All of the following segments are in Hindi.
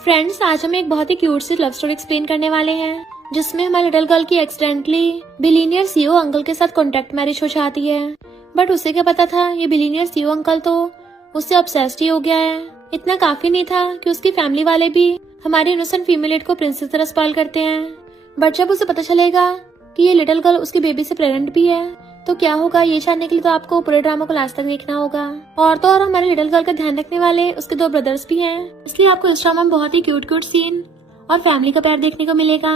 फ्रेंड्स, आज हम एक बहुत ही क्यूट सी लव स्टोरी एक्सप्लेन करने वाले हैं जिसमें हमारी लिटिल गर्ल की एक्सीडेंटली बिलीनियर सीईओ अंकल के साथ कॉन्ट्रैक्ट मैरिज हो जाती है। बट उसे क्या पता था ये बिलीनियर सीईओ अंकल तो उससे ऑब्सेस्ड ही हो गया है। इतना काफी नहीं था कि उसकी फैमिली वाले भी हमारी इनोसेंट फीमेल को प्रिंसेस तरह स्पॉइल करते हैं। बट जब उसे पता चलेगा कि ये लिटिल गर्ल उसकी बेबी से प्रेग्नेंट भी है तो क्या होगा, ये जानने के लिए तो आपको पूरे ड्रामा को लास्ट तक देखना होगा। और तो और हमारे लिटिल गर्ल का ध्यान रखने वाले उसके 2 ब्रदर्स भी हैं, इसलिए आपको इस ड्रामा में बहुत ही क्यूट सीन और फैमिली का प्यार देखने को मिलेगा।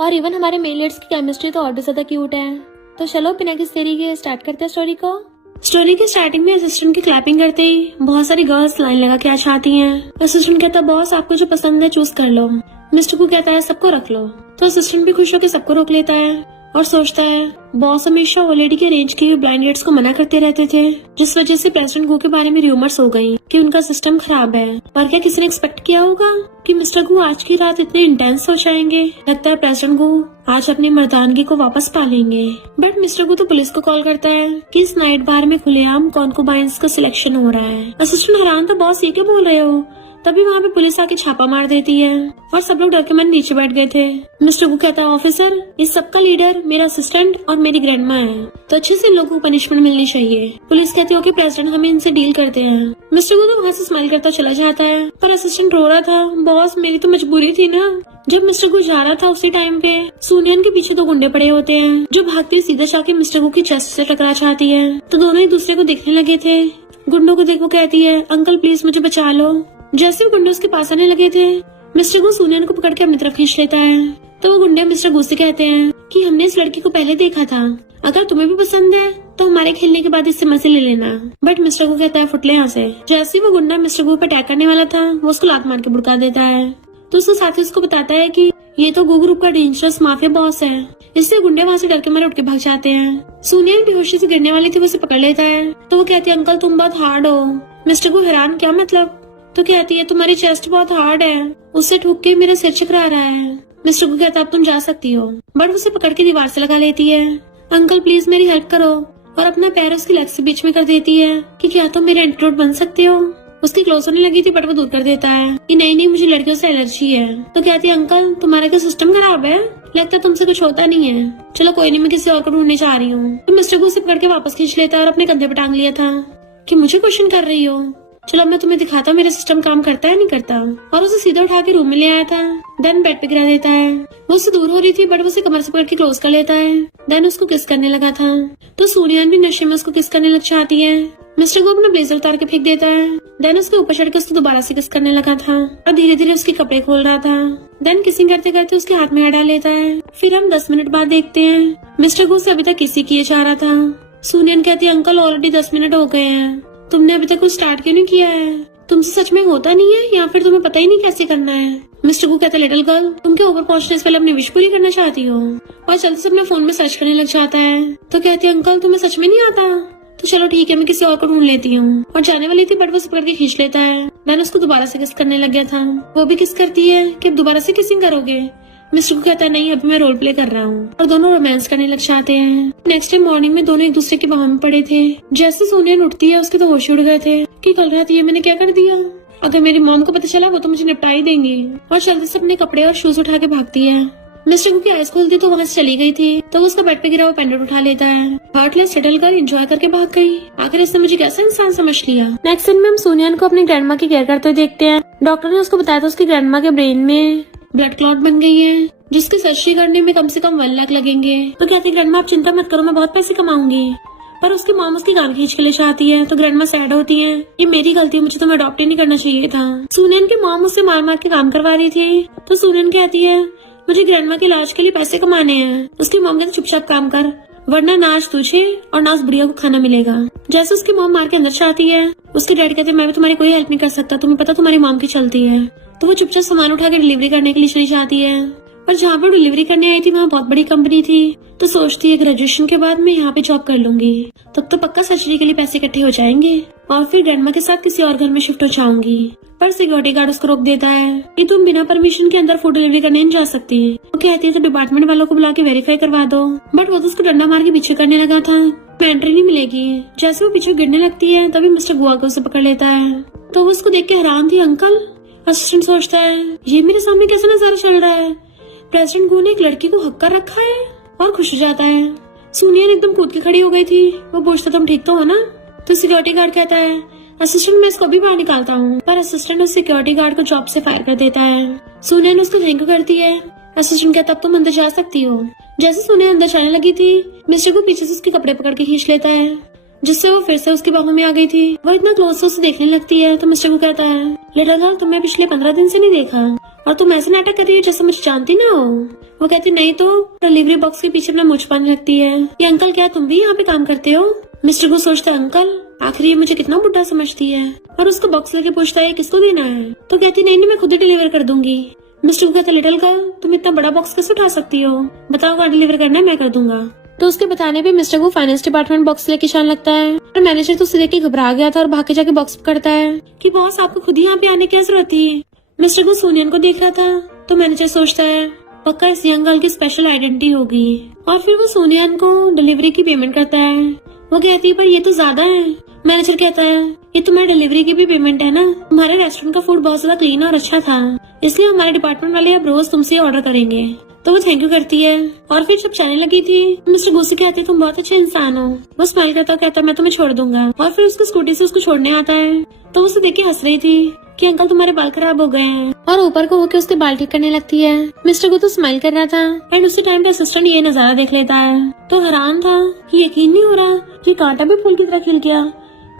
और इवन हमारे मेल लीड्स की केमिस्ट्री तो और भी ज्यादा क्यूट है। तो चलो बिना किसी देरी के स्टार्ट करते हैं स्टोरी को। स्टोरी के स्टार्टिंग में असिस्टेंट की क्लैपिंग करते ही बहुत सारी गर्ल्स लाइन लगा के आ जाती हैं। असिस्टेंट कहता है बॉस आपको जो पसंद है चूज कर लो। मिस्टर को कहता है सबको रख लो। तो असिस्टेंट भी खुश होकर सबको रोक लेता है और सोचता है बॉस हमेशा ऑलरेडी के अरेंज किए ब्लाइंड डेट्स को मना करते रहते थे, जिस वजह से प्रेसिडेंट गो के बारे में रूमर्स हो गई कि उनका सिस्टम खराब है। पर क्या किसी ने एक्सपेक्ट किया होगा कि मिस्टर गो आज की रात इतने इंटेंस हो जाएंगे। लगता है प्रेसिडेंट गो आज अपनी मर्दानगी को वापस पा लेंगे। बट मिस्टर गो तो पुलिस को कॉल करता है कि इस नाइट बार में खुलेआम कॉन्कुबाइंस का सिलेक्शन हो रहा है। असिस्टेंट हैरान था, बॉस ये क्या बोल रहे हो। तभी वहाँ पे पुलिस आके छापा मार देती है और सब लोग डर के मन नीचे बैठ गए थे। मिस्टर को कहता है ऑफिसर इस सबका लीडर मेरा असिस्टेंट और मेरी ग्रैंडमा है, तो अच्छे से इन लोगों को पनिशमेंट मिलनी चाहिए। पुलिस कहती है ओके प्रेसिडेंट हम इनसे डील करते हैं। मिस्टर को तो वहाँ से स्माइल करता चला जाता है, पर असिस्टेंट रो रहा था, बॉस मेरी तो मजबूरी थी ना। जब मिस्टर को जा रहा था उसी टाइम पे सोनियन के पीछे 2 गुंडे पड़े होते हैं जो भागते सीधा जाके मिस्टर को की चेस्ट से टकरा जाती है। तो दोनों एक दूसरे को देखने लगे थे। गुंडों को देखो कहती है अंकल प्लीज मुझे बचा लो। जैसे वो गुंडे उसके पास आने लगे थे मिस्टर गो सोनियन को पकड़ के अपनी तरफ खींच लेता है। तो वो गुंडे मिस्टर गो से कहते हैं कि हमने इस लड़की को पहले देखा था, अगर तुम्हें भी पसंद है तो हमारे खेलने के बाद इससे मजे ले लेना। बट मिस्टर गो कहता है फुटले यहाँ से। जैसे वो गुंडा मिस्टर गो पे अटैक करने वाला था वो उसको लात मार के भुड़का देता है। तो उसके साथी उसको बताता है कि ये तो गो ग्रुप का डेंजरस माफिया बॉस है। इससे गुंडे वहाँ से डर के मारे उठ के भाग जाते हैं। सोनिया बेहोशी से गिरने वाली थी, वो उसे पकड़ लेता है। तो वो कहती है अंकल तुम बहुत हार्ड हो। मिस्टर गो हैरान क्या मतलब। तो कहती है तुम्हारी चेस्ट बहुत हार्ड है, उससे ठुक के मेरा सिर चकरा रहा है। मिस्टर को कहता अब तुम जा सकती हो, बट उसे पकड़ के दीवार से लगा लेती है। अंकल प्लीज मेरी हेल्प करो, और अपना पैर उसकी लेग से बीच में कर देती है कि क्या तुम मेरे एंटीडोट बन सकते हो। उसकी क्लोज होने लगी थी बट वो दूर कर देता है कि नहीं मुझे लड़कियों से एलर्जी है। तो कहती है अंकल तुम्हारा क्या सिस्टम खराब है, लगता है तुमसे कुछ होता नहीं है। चलो कोई नहीं मैं किसी और को ढूंढने जा रही हूँ। तो मिस्टर को उसे पकड़ के वापस खींच लेता है और अपने कंधे पे टांग लिया था कि मुझे क्वेश्चन कर रही हो, चलो अब मैं तुम्हें दिखाता हूँ मेरा सिस्टम काम करता है नहीं करता। और उसे सीधा उठा के रूम में ले आया था। देन बेड पे गिरा देता है। वो उससे दूर हो रही थी बट वो उसे कमर से पकड़ के क्लोज कर लेता है। देन उसको किस करने लगा था। तो सोनियन भी नशे में उसको किस करने लग जाती है। मिस्टर को अपना ब्लेजर उतार के फेंक देता है। देन उसके ऊपर चढ़ के उसको दोबारा से किस करने लगा था और धीरे धीरे उसके कपड़े खोल रहा था। देन किसिंग करते करते उसके हाथ में हाथ डाल लेता है। फिर हम 10 मिनट बाद देखते हैं मिस्टर को अभी तक किसी किए जा रहा था। सोनियन कहती है अंकल ऑलरेडी 10 मिनट हो गए हैं, तुमने अभी तक कुछ स्टार्ट क्यों नहीं किया है। तुमसे सच में होता नहीं है या फिर तुम्हें पता ही नहीं कैसे करना है। मिस्टर को कहता है लिटिल गर्ल तुम क्या ऊपर पहुंचने से पहले अपनी विश पूरी करना चाहती हो। और जल्दी से अपने फोन में सर्च करने लग जाता है। तो कहती है अंकल तुम्हें सच में नहीं आता, तो चलो ठीक है मैं किसी और को ढूंढ लेती हूँ। और जाने वाली थी बट वो पकड़ के खींच लेता है। देन उसको दोबारा से किस करने लग गया था। वो भी किस करती है कि अब दोबारा से किसिंग करोगे। मिस्टर को कहता है नहीं अभी मैं रोल प्ले कर रहा हूँ। और दोनों रोमांस करने लग जाते हैं। नेक्स्ट डे मॉर्निंग में दोनों एक दूसरे की बाहों में पड़े थे। जैसे सोनिया उठती है उसके तो होश उड़ गए थे कि कल रात ये मैंने क्या कर दिया, अगर मेरी मॉम को पता चला वो तो मुझे निपटा ही देंगी। और जल्दी से अपने कपड़े और शूज उठा के भागती है। मिस्टर को की आइज खोलती तो वहाँ से चली गई थी। तो उसका बेड पे गिरा हुआ पेंडेंट उठा लेता है। हार्टलेस लिटिल गर्ल एंजॉय करके भाग गई। आखिर इसने मुझे कैसा इंसान समझ लिया। नेक्स्ट सीन में हम सोनियन को अपनी ग्रैंडमा की केयर करते हुए देखते हैं। डॉक्टर ने उसको बताया था उसकी ग्रैंडमा के ब्रेन में ब्लड क्लॉट बन गई है, जिसकी सर्जरी करने में कम से कम 1 लाख लगेंगे। तो कहती है ग्रैंडमा आप चिंता मत करो मैं बहुत पैसे कमाऊंगी। पर उसकी मॉम उसकी गान खींच के ले जाती है। तो ग्रैंडमा सैड होती है, ये मेरी गलती, मुझे तुम्हें अडॉप्ट ही नहीं करना चाहिए था। सोनियन की मॉम उससे मार मार के काम करवा रही थी। तो सोनियन कहती है मुझे ग्रैंडमा के इलाज के लिए पैसे कमाने हैं। उसकी मॉम कहती चुपचाप काम कर वरना ना आज तुझे और ना उस बुढ़िया को खाना मिलेगा। जैसे उसकी मॉम मार के अंदर जाती है उसके डैड कहते हैं मैं भी तुम्हारी कोई हेल्प नहीं कर सकता, तुम्हें पता तुम्हारी मॉम की चलती है। तो वो चुपचाप सामान उठा के डिलीवरी करने के लिए चली जाती है। पर जहाँ पर डिलीवरी करने आई थी वहाँ बहुत बड़ी कंपनी थी। तो सोचती है ग्रेजुएशन के बाद मैं यहाँ पे जॉब कर लूंगी, तब तो पक्का सर्जरी के लिए पैसे इकट्ठे हो जाएंगे और फिर ग्रैंडमा के साथ किसी और घर में शिफ्ट हो जाऊंगी। पर सिक्योरिटी गार्ड उसको रोक देता है कि तुम बिना परमिशन के अंदर फूड डिलीवरी करने नहीं जा सकती। वो कहती है तो डिपार्टमेंट वालों को बुला के वेरीफाई करवा दो। बट वो तो उसको डंडा मार के पीछे करने लगा था, एंट्री नहीं मिलेगी। जैसे वो पीछे गिरने लगती है तभी मिस्टर गुआ को उसे पकड़ लेता है। तो वो उसको देख के हैरान थी, अंकल असिस्टेंट सोचता है ये मेरे सामने कैसे नजारा चल रहा है, प्रेसिडेंट गू ने एक लड़की को हक कर रखा है, और खुश हो जाता है। सुनियन एकदम कूद के खड़ी हो गई थी। वो पूछता तुम ठीक तो हो ना? तो सिक्योरिटी गार्ड कहता है असिस्टेंट मैं इसको अभी बाहर निकालता हूँ, पर असिस्टेंट उस सिक्योरिटी गार्ड को जॉब से फायर कर देता है। सुनियन उसको थैंक यू करती है। असिस्टेंट कहता अब तुम अंदर जा सकती हो। जैसे सुनियन अंदर जाने लगी थी, मिस्टर को पीछे से उसके कपड़े पकड़ के खींच लेता है, जिससे वो फिर से उसकी बाहों में आ गई थी। वो इतना क्लोज से उसे देखने लगती है तो मिस्टर को कहता है लिटिल गर्ल तुम्हें पिछले 15 दिन से नहीं देखा, और तुम ऐसे नाटक कर रही हो जैसे मुझे जानती ना हो। वो कहती नहीं तो डिलीवरी बॉक्स के पीछे अपना मुझ पाने लगती है। ये अंकल क्या तुम भी यहाँ पे काम करते हो? मिस्टर को सोचता है अंकल आखिर ये मुझे कितना बुढ़ा समझती है, और उसका बॉक्स लेके पूछता है किसको देना है। तो कहती नहीं मैं खुद ही डिलीवर कर दूंगी। मिस्टर को कहता लिटिल गर्ल तुम इतना बड़ा बॉक्स कैसे उठा सकती हो, बताओ कहाँ डिलीवर करना है मैं कर दूंगा। तो उसके बताने पे मिस्टर को फाइनेंस डिपार्टमेंट बॉक्स लेके जाने लगता है, और मैनेजर तो उसे देख के घबरा गया था और भाग के जाके बॉक्स पकड़ता है कि बॉस आपको खुद ही यहाँ पे आने की जरूरत थी। मिस्टर को सुनियन को देख रहा था तो मैनेजर सोचता है पक्का इस यंग गर्ल की स्पेशल आइडेंटिटी होगी, और फिर वो सुनियन को डिलीवरी की पेमेंट करता है। वो कहती है पर ये तो ज्यादा है। मैनेजर कहता है ये तुम्हारी डिलीवरी की भी पेमेंट है ना, हमारे रेस्टोरेंट का फूड बहुत ज्यादा क्लीन और अच्छा था, इसलिए हमारे डिपार्टमेंट वाले अब रोज तुमसे ऑर्डर करेंगे। तो वो थैंक यू करती है, और फिर जब जाने लगी थी मिस्टर गुस्से कहते तुम बहुत अच्छे इंसान हो। वो स्माइल करता कहता मैं तुम्हें छोड़ दूंगा, और फिर उसकी स्कूटी से उसको छोड़ने आता है। तो उसे देख के हंस रही थी कि अंकल तुम्हारे बाल खराब हो गए हैं, और ऊपर को होके उसके बाल ठीक करने लगती है। मिस्टर को तो स्माइल कर रहा था, एंड उसी टाइम पे असिस्टेंट ये नजारा देख लेता है तो हैरान था कि यकीन नहीं हो रहा कि कांटा भी फूल की तरह खिल गया,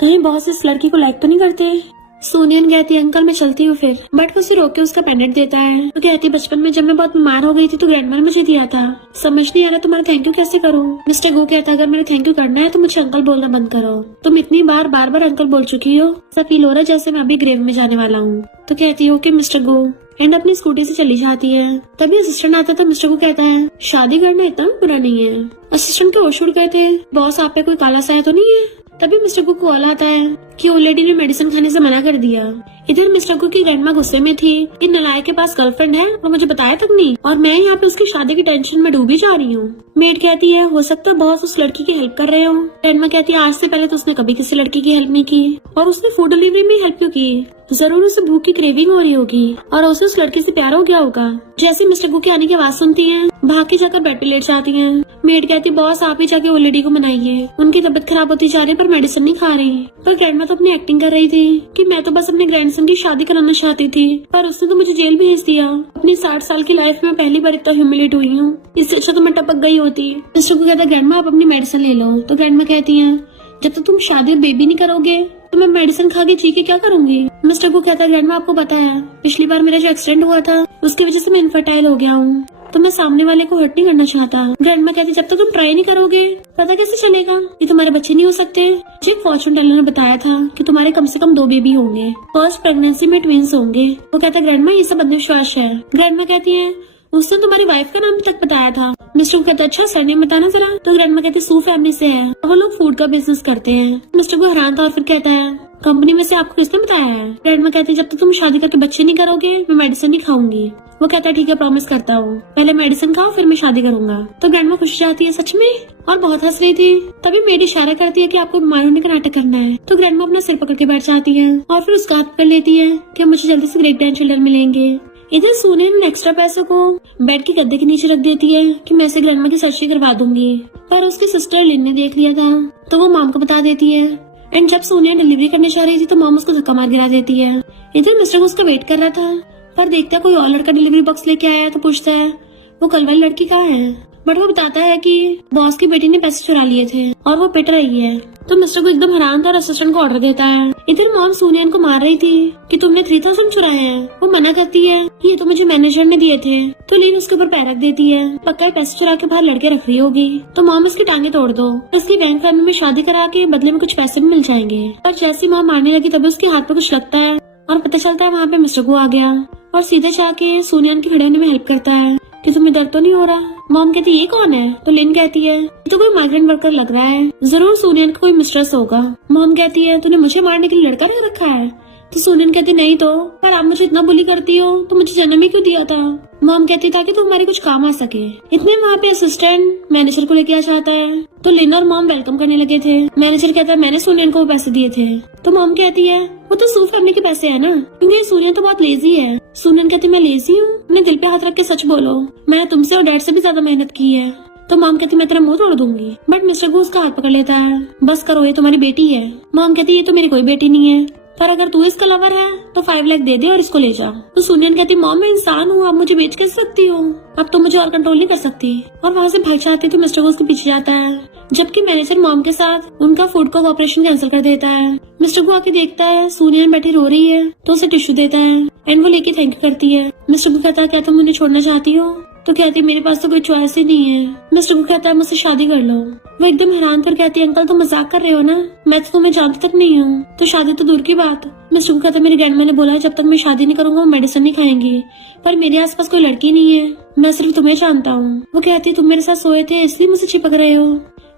कहीं बॉस इस लड़की को लाइक तो नहीं करते। सोनियन कहती अंकल मैं चलती हूँ फिर, बट वो उसे रोक के उसका पेंडेंट देता है। वो कहती बचपन में जब मैं बहुत बीमार हो गई थी तो ग्रैंडमा ने मुझे दिया था, समझ नहीं आ रहा तुम्हारा थैंक यू कैसे करूँ। मिस्टर गो कहता अगर मेरे थैंक यू करना है तो मुझे अंकल बोलना बंद करो, तुम इतनी बार बार अंकल बोल चुकी हो, ऐसा फील हो रहा है जैसे मैं अभी ग्रेव में जाने वाला हूँ। तो कहती हो कि मिस्टर गो, एंड अपनी स्कूटी से चली जाती है। तभी असिस्टेंट आता था, मिस्टर को कहता है शादी करना इतना बुरा नहीं है। असिस्टेंट के होश उड़ गए थे, बॉस आप पे कोई काला साया तो नहीं है। तभी मिस्टर को कॉल आता है कि ओल्ड लेडी ने मेडिसिन खाने से मना कर दिया। इधर मिस्टर को की ग्रैंडमा गुस्से में थी कि नलायक के पास गर्लफ्रेंड है और मुझे बताया तक नहीं, और मैं यहाँ पे उसकी शादी की टेंशन में डूबी जा रही हूँ। मेड कहती है हो सकता है बॉस उस लड़की की हेल्प कर रहे हो। ग्रैंडमा कहती है आज से पहले तो उसने कभी किसी लड़की की हेल्प नहीं की, और उसने फूड डिलीवरी में हेल्प क्यों की, जरूर उसे भूख की क्रेविंग हो रही होगी और उसे उस लड़की से प्यार हो गया होगा। जैसे मिस्टर गो के आने की आवाज सुनती हैं, भाग के जाकर बेड पे लेट जाती हैं। मेड कहती बॉस आप ही जाके वो लेडी को मनाइए, उनकी तबीयत खराब होती जा रही पर मेडिसिन नहीं खा रही। पर ग्रैंडमा तो अपनी एक्टिंग कर रही थी कि मैं तो बस अपने ग्रैंडसन की शादी कराना चाहती थी, पर उसने तो मुझे जेल भेज दिया। अपनी 60 साल की लाइफ में पहली बार इतना ह्यूमिलेट हुई हूँ, इससे अच्छा तो मैं टपक गई होती। मिस्टर को कहता ग्रैंडमा आप अपनी मेडिसिन ले लो। तो ग्रैंडमा कहती है जब तक तुम शादी और बेबी नहीं करोगे तो मैं मेडिसिन खा के जी के क्या करूंगी। मिस्टर को कहता है ग्रैंडमा आपको पता है पिछली बार मेरा जो एक्सीडेंट हुआ था उसकी वजह से मैं इनफर्टाइल हो गया हूँ, तो मैं सामने वाले को हर्ट नहीं करना चाहता। ग्रैंडमा कहती जब तक तुम ट्राई नहीं करोगे पता कैसे चलेगा कि तुम्हारे बच्चे नहीं हो सकते। मुझे फॉर्चून टेलर ने बताया था कि तुम्हारे कम से कम 2 बेबी होंगे, फर्स्ट प्रेगनेंसी में ट्विंस होंगे। वो कहता है ग्रैंडमा ये सब अंधविश्वास है। ग्रैंडमा कहती है उसने तुम्हारी वाइफ का नाम तक बताया था। मिस्टर को कहता है अच्छा सरनेम बताना जरा। तो ग्रैंडमा कहती है सू फैमिली से है, वो लोग फूड का बिजनेस करते हैं। मिस्टर को हैरान था और फिर कहता है कंपनी में से आपको किसने बताया है। ग्रैंडमा कहती है जब तक तुम शादी करके बच्चे नहीं करोगे मैं मेडिसिन नहीं खाऊंगी। वो कहता है ठीक है प्रॉमिस करता हूँ, पहले मेडिसिन खाओ फिर मैं शादी करूंगा। तो ग्रैंडमा खुश जाती है सच में, और बहुत हंस रही थी। तभी मेरी इशारा करती है कि आपको बीमार होने का नाटक करना है। तो ग्रैंडमा अपना सिर पकड़ के बैठ जाती है और फिर उसका हाथ पकड़ लेती है कि मुझे जल्दी से ग्रेट ग्रैंड चिल्ड्रन मिलेंगे। इधर सुनियन एक्स्ट्रा पैसों को बेड के गद्दे के नीचे रख देती है कि मैं इसे ग्रैंडमा की सर्जरी करवा दूंगी, पर उसकी सिस्टर लिन ने देख लिया था तो वो मॉम को बता देती है। एंड जब सोनिया डिलीवरी करने जा रही थी तो मॉम उसको धक्का मार गिरा देती है। इधर मिस्टर को उसका वेट कर रहा था, पर देखता कोई और लड़का डिलीवरी बॉक्स लेके आया तो पूछता है वो कल वाली लड़की कहाँ है, बट वो बताता है कि बॉस की बेटी ने पैसे चुरा लिए थे और वो पिट रही है। तो मिस्टर को एकदम हैरान था और असिस्टेंट को ऑर्डर देता है। इधर मॉम सोनियन को मार रही थी कि तुमने 3000 चुराए हैं। वो मना करती है ये तो मुझे मैनेजर ने दिए थे। तो लीन उसके ऊपर पैर रख देती है, पक्का पैसे चुरा के बाहर लड़के रख रही होगी, तो मॉम इसकी टांगे तोड़ दो, इसकी बैंक फैमिली में शादी करा के बदले में कुछ पैसे भी मिल जाएंगे। पर जैसी मॉम मारने लगी तभी उसके हाथ पे कुछ लगता है और पता चलता है वहाँ पे मिस्टर को आ गया और सीधे जाके सोनियन के खड़े होने में हेल्प करता है कि तुम्हें दर्द तो नहीं हो रहा। मॉम कहती ये कौन है, तो लिन कहती है ये तो कोई माइग्रेंट वर्कर लग रहा है, जरूर सोनियन का कोई मिस्ट्रेस होगा। मॉम कहती है तूने मुझे मारने के लिए लड़का रख रखा है, तो सोनियन कहती नहीं तो, पर आप मुझे इतना बुली करती हो तो मुझे जन्म ही क्यों दिया था। मॉम कहती ताकि तुम हमारे कुछ काम आ सके। इतने वहाँ पे असिस्टेंट मैनेजर को लेके आ जाता है तो लिन और मॉम वेलकम करने लगे थे। मैनेजर कहता है मैंने सोनियन को वो पैसे दिए थे। तो मॉम कहती है वो तो सू फैमिली के पैसे है ना, क्योंकि सोनियन तो बहुत लेजी है। सोनियन कहती मैं लेजी हूँ, अपने दिल पे हाथ रख के सच बोलो, मैंने तुमसे और डैड से भी ज्यादा मेहनत की है। तो मॉम कहती मैं तेरा मुंह तोड़ दूंगी, बट मिस्टर गू उसका हाथ पकड़ लेता है, बस करो ये तुम्हारी बेटी है। मॉम कहती ये तो मेरी कोई बेटी नहीं है, पर अगर तू इसका लवर है तो 5 लाख दे दे और इसको ले जा। तो सोनियन कहती मॉम मैं इंसान हूँ, आप मुझे बेच कैसे सकती हो, अब तो मुझे और कंट्रोल नहीं कर सकती। और वहाँ से भाग जाती तो मिस्टर गू उसके पीछे जाता है, जबकि मैनेजर मॉम के साथ उनका फूड का ऑपरेशन कैंसिल कर देता है। मिस्टर गू आके देखता है सोनियन बैठी रो रही है तो उसे टिश्यू देता है एंड वो लेके थैंक यू करती है। मिस्टर गू कहता है क्या तुम मुझे छोड़ना चाहती हो, तो कहती मेरे पास तो कोई चॉइस ही नहीं है। मिस्टर गू कहता है मुझसे शादी कर लो। वो एकदम हैरान कर कहती है अंकल तुम मजाक कर रहे हो ना, मैं तो तुम्हें जानती तक नहीं हूँ, तो शादी तो दूर की बात। मिस्टर गू कहता है मेरी ग्रैंडमा ने बोला है जब तक मैं शादी नहीं करूंगा वो मेडिसिन नहीं खाएंगी, पर मेरे आसपास कोई लड़की नहीं है, मैं सिर्फ तुम्हें जानता हूँ। वो कहती है तुम मेरे साथ सोए थे इसलिए मुझसे चिपक रहे हो।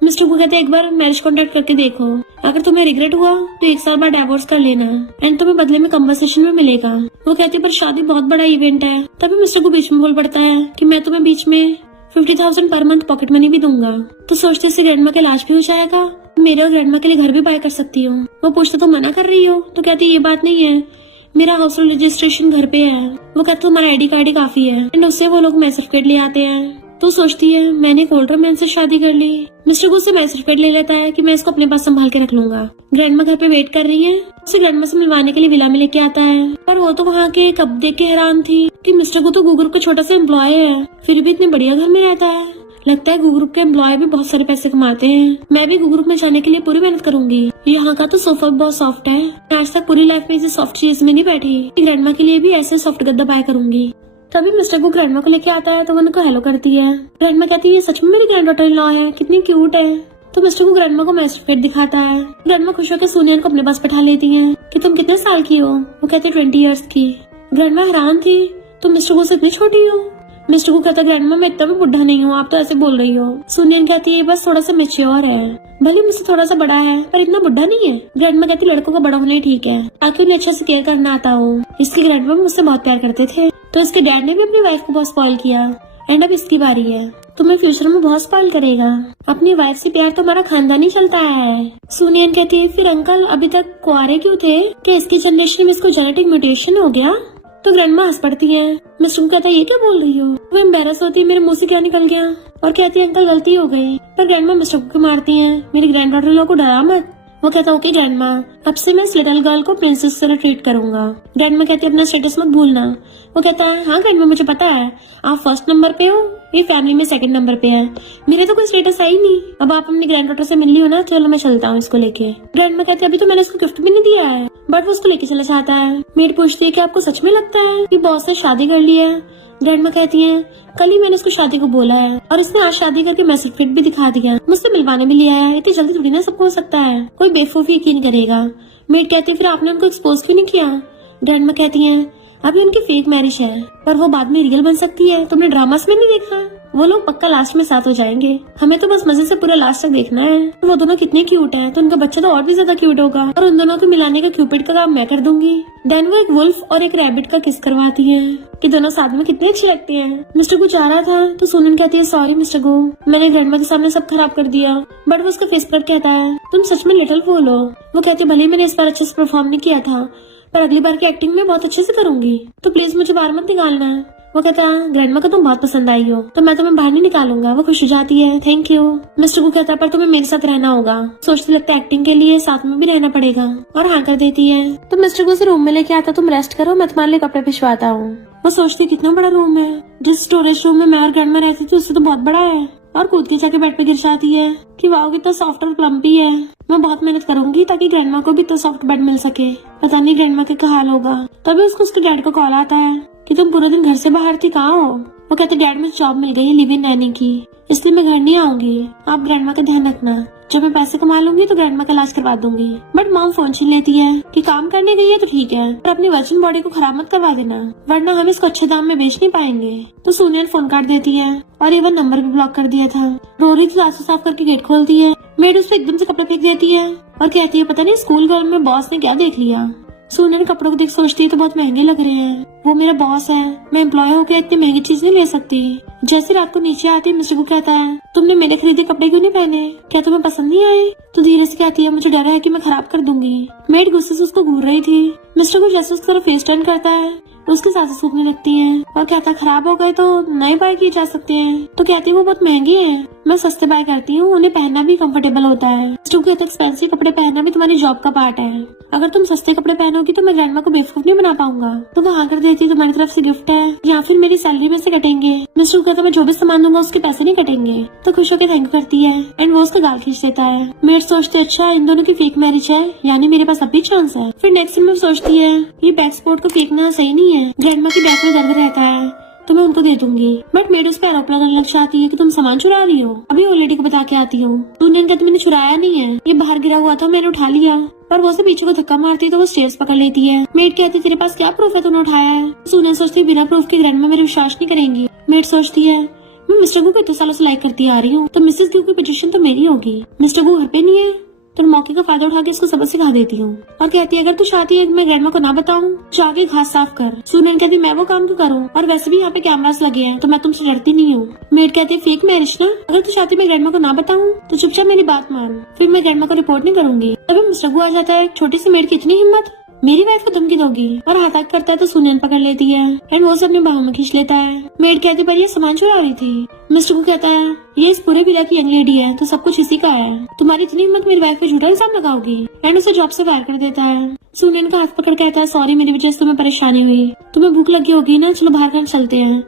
मिस्टर गू कहते हैं एक बार मैरिज कॉन्ट्रैक्ट करके देखो, अगर तुम्हें रिग्रेट हुआ तो 1 साल बाद डिवोर्स कर लेना एंड तुम्हें बदले में कंपनसेशन में मिलेगा। वो कहती है पर शादी बहुत बड़ा इवेंट है। तभी मिस्टर गू बीच में बोल पड़ता है कि मैं तुम्हें बीच में 50,000 पर मंथ पॉकेट मनी भी दूंगा। तो सोचते से ग्रैंडमा का इलाज भी हो जाएगा, मेरे और ग्रैंडमा के लिए घर भी बाय कर सकती हो। वो पूछते तो मना कर रही हो, तो कहती ये बात नहीं है, मेरा हाउस रजिस्ट्रेशन घर पे है। वो कहते तुम्हारा ID कार्ड ही काफी है एंड उससे वो लोग मैरिज सर्टिफिकेट ले आते हैं। तो सोचती है मैंने एक ओल्डर मैन से शादी कर ली। मिस्टर गू से मैरिज सर्टिफिकेट ले लेता है कि मैं इसको अपने पास संभाल के रख लूंगा। ग्रैंडमा घर पे वेट कर रही है, उसे ग्रैंडमा से मिलवाने के लिए विला में लेके आता है, पर वो तो वहाँ के कब देख के हैरान थी कि मिस्टर गू तो गू ग्रुप का छोटा सा एम्प्लॉय है, फिर भी इतने बढ़िया घर में रहता है। लगता है गू ग्रुप के एम्प्लॉय भी बहुत सारे पैसे कमाते हैं, मैं भी गू ग्रुप में जाने के लिए पूरी मेहनत करूंगी। यहाँ का तो सोफा बहुत सॉफ्ट है, आज तक पूरी लाइफ में इसे सॉफ्ट चीज में नहीं बैठी, ग्रैंडमा के लिए भी ऐसे सॉफ्ट गद्दा बाय करूंगी। तभी मिस्टर गू ग्रैंडमा को लेके आता है तो वो उनको हेलो करती है। ग्रैंडमा कहती है ये सच में मेरी ग्रैंड डॉटर इन लॉ है, कितनी क्यूट है। तो मिस्टर गू ग्रैंडमा को मैरिज सर्टिफिकेट दिखाता है। ग्रैंडमा खुश होकर सोनियन को अपने पास बैठा लेती है कि तुम कितने साल की हो। वो कहती है 20 ईयर्स की। ग्रैंडमा हैरान थी, तुम मिस्टर गू से इतनी छोटी हो। मिस्टर गू कहता है ग्रैंडमा मैं इतना भी बुढ़ा नहीं हूँ, आप तो ऐसे बोल रही हो। सोनियन कहती है बस थोड़ा सा मेच्योर है, भले मुझसे थोड़ा सा बड़ा है पर इतना बुढ़ा नहीं है। ग्रैंडमा कहती लड़कों का बड़ा होना ही ठीक है, ताकि उन्हें अच्छे से केयर करना आता हो। इसके ग्रैंडमा मुझसे बहुत प्यार करते थे, तो इसके डैड ने भी अपनी वाइफ को बहुत स्पॉइल किया एंड अब इसकी बारी है, तुम्हें फ्यूचर में बहुत स्पॉइल करेगा। अपनी वाइफ से प्यार तो हमारा खानदानी चलता है। सोनियन कहती है फिर अंकल अभी तक कुआरे क्यों थे, कि इसकी जनरेशन में इसको जेनेटिक म्यूटेशन हो गया। तो ग्रैंडमा हंस पड़ती है। मिस्टर गू कहता है ये क्या बोल रही हो। वो एम्बेरस होती है मेरे मुंह से क्या निकल गया, और कहती है अंकल गलती हो गई। पर ग्रैंडमा मिस्टर गू को मारती है, मेरी ग्रैंड डॉटर लोगों को डरा मत। वो कहता ओके ग्रैंडमा, अब से मैं इस लिटिल गर्ल को प्रिंसेस की तरह ट्रीट करूंगा। ग्रैंडमा कहती है अपना स्टेटस मत भूलना। वो कहता है हाँ ग्रैंडमा मुझे पता है, आप फर्स्ट नंबर पे हो, ये फैमिली में सेकंड नंबर पे है, मेरे तो कोई स्टेटस है ही नहीं। अब आप अपनी ग्रैंड डॉटर से मिल ली हो ना, चलो मैं चलता हूँ इसको लेके। ग्रैंडमा कहती है अभी तो मैंने इसको गिफ्ट भी नहीं दिया है, बट वो उसको लेके चला जाता है। मेड पूछती है कि आपको सच में लगता है कि बॉस ने शादी कर ली है। ग्रैंडमा कहती है कल ही मैंने इसको शादी को बोला है और इसने आज शादी करके मैरिज सर्टिफिकेट भी दिखा दिया, मुझसे मिलवाने भी लिया है, इतनी जल्दी थोड़ी ना सबको हो सकता है, कोई बेवकूफी यकीन करेगा। मेड कहती है फिर आपने उनको एक्सपोज क्यों नहीं किया। ग्रैंडमा कहती है अभी उनकी फेक मैरिज है, पर वो बाद में रियल बन सकती है, तुमने ड्रामास में नहीं देखा, वो लोग पक्का लास्ट में साथ हो जाएंगे, हमें तो बस मजे से पूरा लास्ट तक देखना है। वो दोनों कितने क्यूट हैं, तो उनका बच्चा तो और भी ज्यादा क्यूट होगा, और उन दोनों को मिलाने का क्यूपिड का काम मैं कर दूंगी। देन वो एक वुल्फ और एक रैबिट का किस करवाती है कि दोनों साथ में कितने अच्छे लगते हैं। मिस्टर गू जा रहा था तो सोनियन कहती है सॉरी मिस्टर गू, मैंने ग्रैंडमा के सामने सब खराब कर दिया। बट वो उसका फेस पर कहता है तुम सच में लिटिल फूल हो। वो कहती है भले मैंने इस बार अच्छे से परफॉर्म नहीं किया था, पर अगली बार की एक्टिंग में बहुत अच्छे से करूंगी, तो प्लीज मुझे बाहर मत निकालना। वो कहता है ग्रैंडमा को तुम बहुत पसंद आई हो, तो मैं तुम्हें बाहर नहीं निकालूंगा। वो खुश हो जाती है थैंक यू। मिस्टर गू कहता है पर तुम्हें मेरे साथ रहना होगा। सोचती लगता है एक्टिंग के लिए साथ में भी रहना पड़ेगा, और हाँ कर देती है। तो मिस्टर गू से रूम में लेके आता, तुम रेस्ट करो मैं तुम्हारे लिए कपड़े भिजवाता हूँ। वो सोचती कितना बड़ा रूम है, जिस स्टोरेज रूम में मैं और ग्रैंडमा रहती थी उससे तो बहुत बड़ा है, और कूद के जाके बेड पे गिर जाती है कि वाओ कितना सॉफ्ट और प्लम्पी है। मैं बहुत मेहनत करूंगी ताकि ग्रैंडमा को भी तो सॉफ्ट बेड मिल सके। पता नहीं ग्रैंडमा के क्या हाल होगा। तभी उसको उसके डैड को कॉल आता है कि तुम पूरे दिन घर से बाहर थी, कहाँ हो। वो कहते डैड मुझे जॉब मिल गई लिव इन नैनी की, इसलिए मैं घर नहीं आऊंगी, आप ग्रैंडमा का ध्यान रखना, जब मैं पैसे कमा लूंगी तो ग्रैंडमा का इलाज करवा दूंगी। बट मॉम फोन छीन लेती है कि काम करने गई है तो ठीक है, पर अपनी वर्जिन बॉडी को खराब मत करवा देना, वरना हम इसको अच्छे दाम में बेच नहीं पाएंगे। तो सोनियन फोन काट देती है और इवन नंबर भी ब्लॉक कर दिया था। रोरी क्लास साफ करके गेट खोलती है, मेड उस पर एकदम से कपड़ा फेंक देती है और कहती है पता नहीं स्कूल गर्ल में बॉस ने क्या देख लिया, सुनैना कपड़ों को देख सोचती है तो बहुत महंगे लग रहे हैं, वो मेरा बॉस है, मैं एम्प्लॉय होकर इतनी महंगी चीज नहीं ले सकती। जैसे रात को नीचे आती है मिस्टर को कहता है तुमने मेरे खरीदे कपड़े क्यों नहीं पहने, क्या तुम्हें पसंद नहीं आए? तो धीरे से कहती है मुझे डर है कि मैं खराब कर दूंगी। मेड गुस्से से उसको घूर रही थी। मिस्टर को जैसे उसकी तरफ फेस टर्न करता है उसकी सांसें सूखने लगती हैं और कहता है खराब हो गए तो नए बाय किए जा सकते हैं। तो कहती है वो बहुत महंगे हैं, मैं सस्ते बाय करती हूँ, उन्हें पहनना भी कंफर्टेबल होता है। मिस्टर को कहता है एक्सपेंसिव कपड़े पहनना भी तुम्हारी जॉब का पार्ट है, अगर तुम सस्ते कपड़े पहनोगी तो मैं ग्रैंडमा को बेवकूफ नहीं बना पाऊंगा। तो वो हाँ कर देती तुम्हारी तरफ से गिफ्ट है या फिर मेरी सैलरी में से कटेंगे। मिस्टर को कहता मैं जो भी सामान दूंगा उसके पैसे नहीं कटेंगे। तो खुश होकर थैंक करती है एंड वो उसका गाल खींच देता है। मेड सोचती अच्छा इन दोनों की फेक मैरिज है, यानी मेरे पास अब भी चांस है। फिर नेक्स्ट सीन में सोचती है ये बैक स्पोर्ट को फेंकना सही नहीं है, ग्रैंडमा की बैक में दर्द रहता है तो मैं उनको दे दूंगी। बट मेड उस पर आरोप लगाने लग जाती है कि तुम सामान चुरा रही हो, अभी ओल्ड लेडी को बता के आती हूँ। सुनैना कहती मैंने चुराया नहीं है, ये बाहर गिरा हुआ था मैंने उठा लिया। पर वो से पीछे को धक्का मारती तो वो स्टेयर्स पकड़ लेती है। मेड कहती तेरे पास क्या प्रूफ है तूने उठाया है? सुनैना सोचती बिना प्रूफ के ग्रैंडमा मेरे विश्वास नहीं करेंगी। मेड सोचती है मैं मिस्टर गू को इतने सालों से लाइक करती आ रही हूँ तो मिसेस गू की पोजीशन तो मेरी होगी। मिस्टर गू घर पे नहीं है तो मौके का फायदा उठा के इसको सबक सिखा देती हूँ और कहती है अगर तू चाहती है कि मैं ग्रैंडमा को ना बताऊँ जाके घास साफ कर। सुनैना कहती मैं वो काम क्यों करूँ, और वैसे भी यहाँ पे कैमरास लगे हैं तो मैं तुमसे डरती नहीं हूँ। मेड कहती है फेक मैरिज ना, अगर तू चाहती मैं ग्रैंडमा को ना बताऊँ तो चुपचाप मेरी बात मान, फिर मैं ग्रैंडमा को रिपोर्ट नहीं करूंगी। तभी मिस्टर गू आ जाता है, छोटी सी मेड की इतनी हिम्मत, मेरी वाइफ को धमकी दोगी, और हाथ करता है तो सुनैना पकड़ लेती है एंड वो से अपने बाहों में खींच लेता है। मेड कहती पर ये सामान चुरा रही थी। मिस्टर को कहता है ये इस पूरे विला की यंग लेडी है तो सब कुछ इसी का है, तुम्हारी इतनी हिम्मत मेरी वाइफ पे झूठा इल्जाम लगाओगी, एंड उसे जॉब से फायर कर देता है। सुनैना का हाथ पकड़ कहता है सॉरी मेरी वजह से तुम्हें परेशानी हुई, तुम्हें भूख लगी होगी ना, चलो बाहर खाने चलते हैं।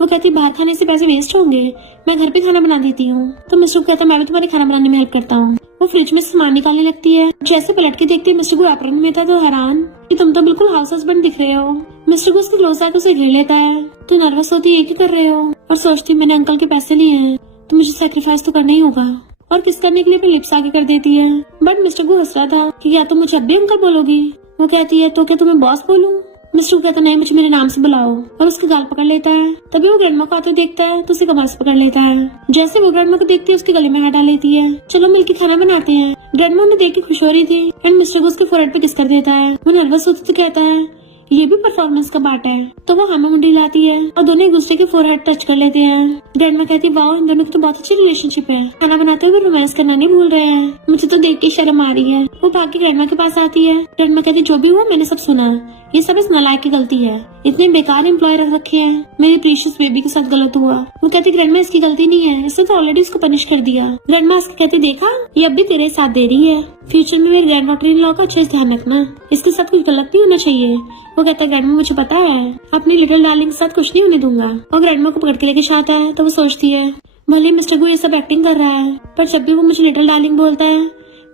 वो कहती बाहर खाने से पैसे वेस्ट होंगे, मैं घर पे खाना बना देती हूँ। तो मिस्टर को कहता मैं भी तुम्हारे खाना बनाने में हेल्प करता हूँ। वो फ्रिज में सामान निकालने लगती है, जैसे पलट के देखती है मिस्टर को एप्रन में था तो हैरान कि तुम तो बिल्कुल हाउस हस्बैंड दिख रहे हो। मिस्टर को उसके क्लोज आकर उसे घेर लेता है, तो नर्वस होती है क्या कर रहे हो, और सोचती मैंने अंकल के पैसे लिए हैं तो मुझे सैक्रिफाइस तो करना ही होगा, और किस करने के लिए अपने लिप्स आगे कर देती है। बट मिस्टर को हंस रहा था कि या तो मुझे अब भी अंकल बोलोगी। वो कहती है तो क्या तुम्हें बॉस बोलूं? मिस्टर को कहता नहीं मुझे मेरे नाम से बुलाओ, और उसके गाल पकड़ लेता है। तभी वो ग्रैंडमा को आते देखता है तो उसे कमर से पकड़ लेता है। जैसे वो ग्रैंडमा को देखती है उसके गले में हाथ डाल लेती है, चलो मिलकर खाना बनाते हैं। ग्रैंडमा उन्हें देख के खुश हो रही थी एंड मिस्टर को उसके फोरहेड पे किस कर देता है। वो नर्वस होती तो कहता है ये भी परफॉर्मेंस का पार्ट है, तो वो हमें मुंडी लाती है और दोनों एक दूसरे के फोरहेड टच कर लेते हैं। ग्रैंडमा कहती है वाओ इन दोनों की तो बहुत अच्छी रिलेशनशिप है, खाना बनाते हुए रोमांस करना नहीं भूल रहे हैं, मुझे तो देख के शर्म आ रही है। वो भाग के ग्रैंडमा के पास आती है। ग्रैंडमा कहती जो भी हुआ मैंने सब सुना, ये सब इस नालायक की गलती है, इतने बेकार एम्प्लॉय रख रखे हैं, मेरी प्रीशियस बेबी के साथ गलत हुआ। वो कहती ग्रैंडमा इसकी गलती नहीं है, इसने तो ऑलरेडी इसको पनिश कर दिया। ग्रैंडमा इसको कहती देखा ये अब भी तेरे साथ दे रही है, फ्यूचर में मेरे ग्रैंड डॉटर इन लॉ का अच्छे से ध्यान रखना, इसके साथ कुछ गलत नहीं होना चाहिए। वो कहता है ग्रैंडमा मुझे पता है, अपनी लिटिल डार्लिंग के साथ कुछ नहीं होने दूंगा। और ग्रैंडमा को पकड़ के लेके जाता है तो वो सोचती है भले मिस्टर गू ये सब एक्टिंग कर रहा है, पर जब भी वो मुझे लिटिल डार्लिंग बोलता है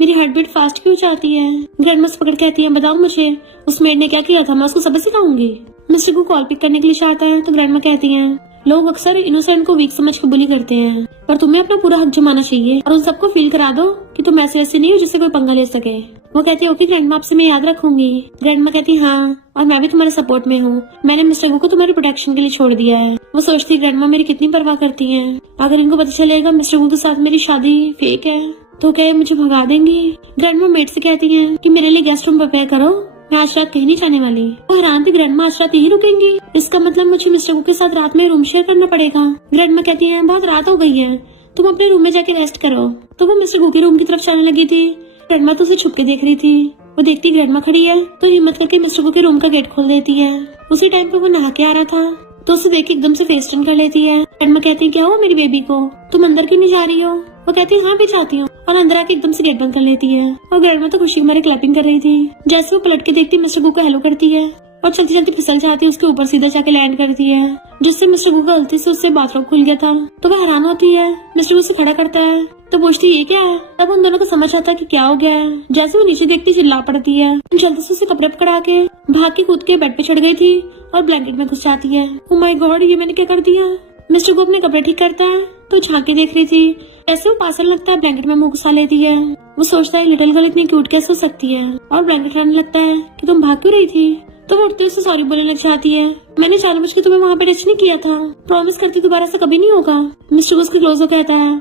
मेरी हार्ट बीट फास्ट क्यों जाती है। ग्रैंडमा से पकड़ कहती है बताओ मुझे उस मेड ने क्या किया था, मैं उसको सबक सिखाऊंगी। मिस्टर को कॉल पिक करने के लिए चाहता है तो ग्रैंडमा कहती है लोग अक्सर इनोसेंट को वीक समझ के बुली करते हैं, पर तुम्हें अपना पूरा हक जमाना चाहिए और उन सबको फील करा दो कि तुम ऐसे ऐसे नहीं हो जिससे कोई पंगा ले सके। वो कहती है ओके ग्रैंडमा आपसे मैं याद रखूंगी। ग्रैंडमा कहती है हाँ, और मैं भी तुम्हारे सपोर्ट में हूँ, मैंने मिस्टर गू को तुम्हारी प्रोटेक्शन के लिए छोड़ दिया है। वो सोचती है ग्रैंडमा मेरी कितनी परवाह करती है, अगर इनको पता चलेगा मिस्टर गू के साथ मेरी शादी फेक है तो क्या मुझे भगा देंगी। ग्रैंडमा मेड से कहती है कि मेरे लिए गेस्ट रूम प्रिपेयर करो, मैं आज रात कहीं नहीं जाने वाली। वो हैरान थी ग्रैंडमा आज रात यही रुकेंगी, इसका मतलब मुझे मिस्टर गू के साथ रात में रूम शेयर करना पड़ेगा। ग्रैंडमा कहती है बहुत रात हो गई है, तुम अपने रूम में जाके रेस्ट करो। तो वो मिस्टर गू के रूम की तरफ जाने लगी थी। ग्रैंडमा तो उसे छुप के देख रही थी। वो देखती ग्रैंडमा खड़ी है तो हिम्मत करके मिस्टर गू के रूम का गेट खोल देती है। उसी टाइम पे वो नहा के आ रहा था तो उसे देख के एकदम से फेस टर्न कर लेती है। ग्रैंडमा कहती है क्या हुआ मेरी बेबी को, तुम अंदर क्यों नहीं जा रही हो? वो कहती है हाँ भी चाहती हूँ, और अंदर आके एकदम से गेट बंद कर लेती है। और ग्रैंडमा तो खुशी मारे क्लैपिंग कर रही थी। जैसे वो पलट के देखती मिस्टर गू को हेलो करती है और चलती चलती फिसल जाती है, उसके ऊपर सीधा जाके लैंड करती है, जिससे मिस्टर गू का गलती से उससे बाथरूम खुल गया था। तो वो हैरान होती है, मिस्टर गू से खड़ा करता है तो पूछती ये क्या है। तब उन दोनों को समझ आता है कि क्या हो गया है। जैसे वो नीचे देखती चिल्ला पड़ती है, जल्दी से उसे कपड़े पकड़ा के भाग के कूद के बेड पे चढ़ गई थी और ब्लैंकेट में घुस जाती है। ओह माय गॉड ये मैंने क्या कर दिया। मिस्टर गू अपने कपड़े ठीक करता है तो झांक के देख रही थी, ऐसे वो पास लगता है ब्लैंकेट में मुंह घुसा लेती है। वो सोचता है लिटिल गर्ल इतनी क्यूट कैसे हो सकती है, और ब्लैंकेट लाने लगता है कि तुम भाग क्यों रही थी। तो वो उठते उससे सॉरी बोलने लग जाती है, मैंने जानबूझ के तुम्हें वहाँ पे टच नहीं किया था, प्रॉमिस करती दोबारा से कभी नहीं होगा। मिस्टर गू उसके क्लोज हो कहता है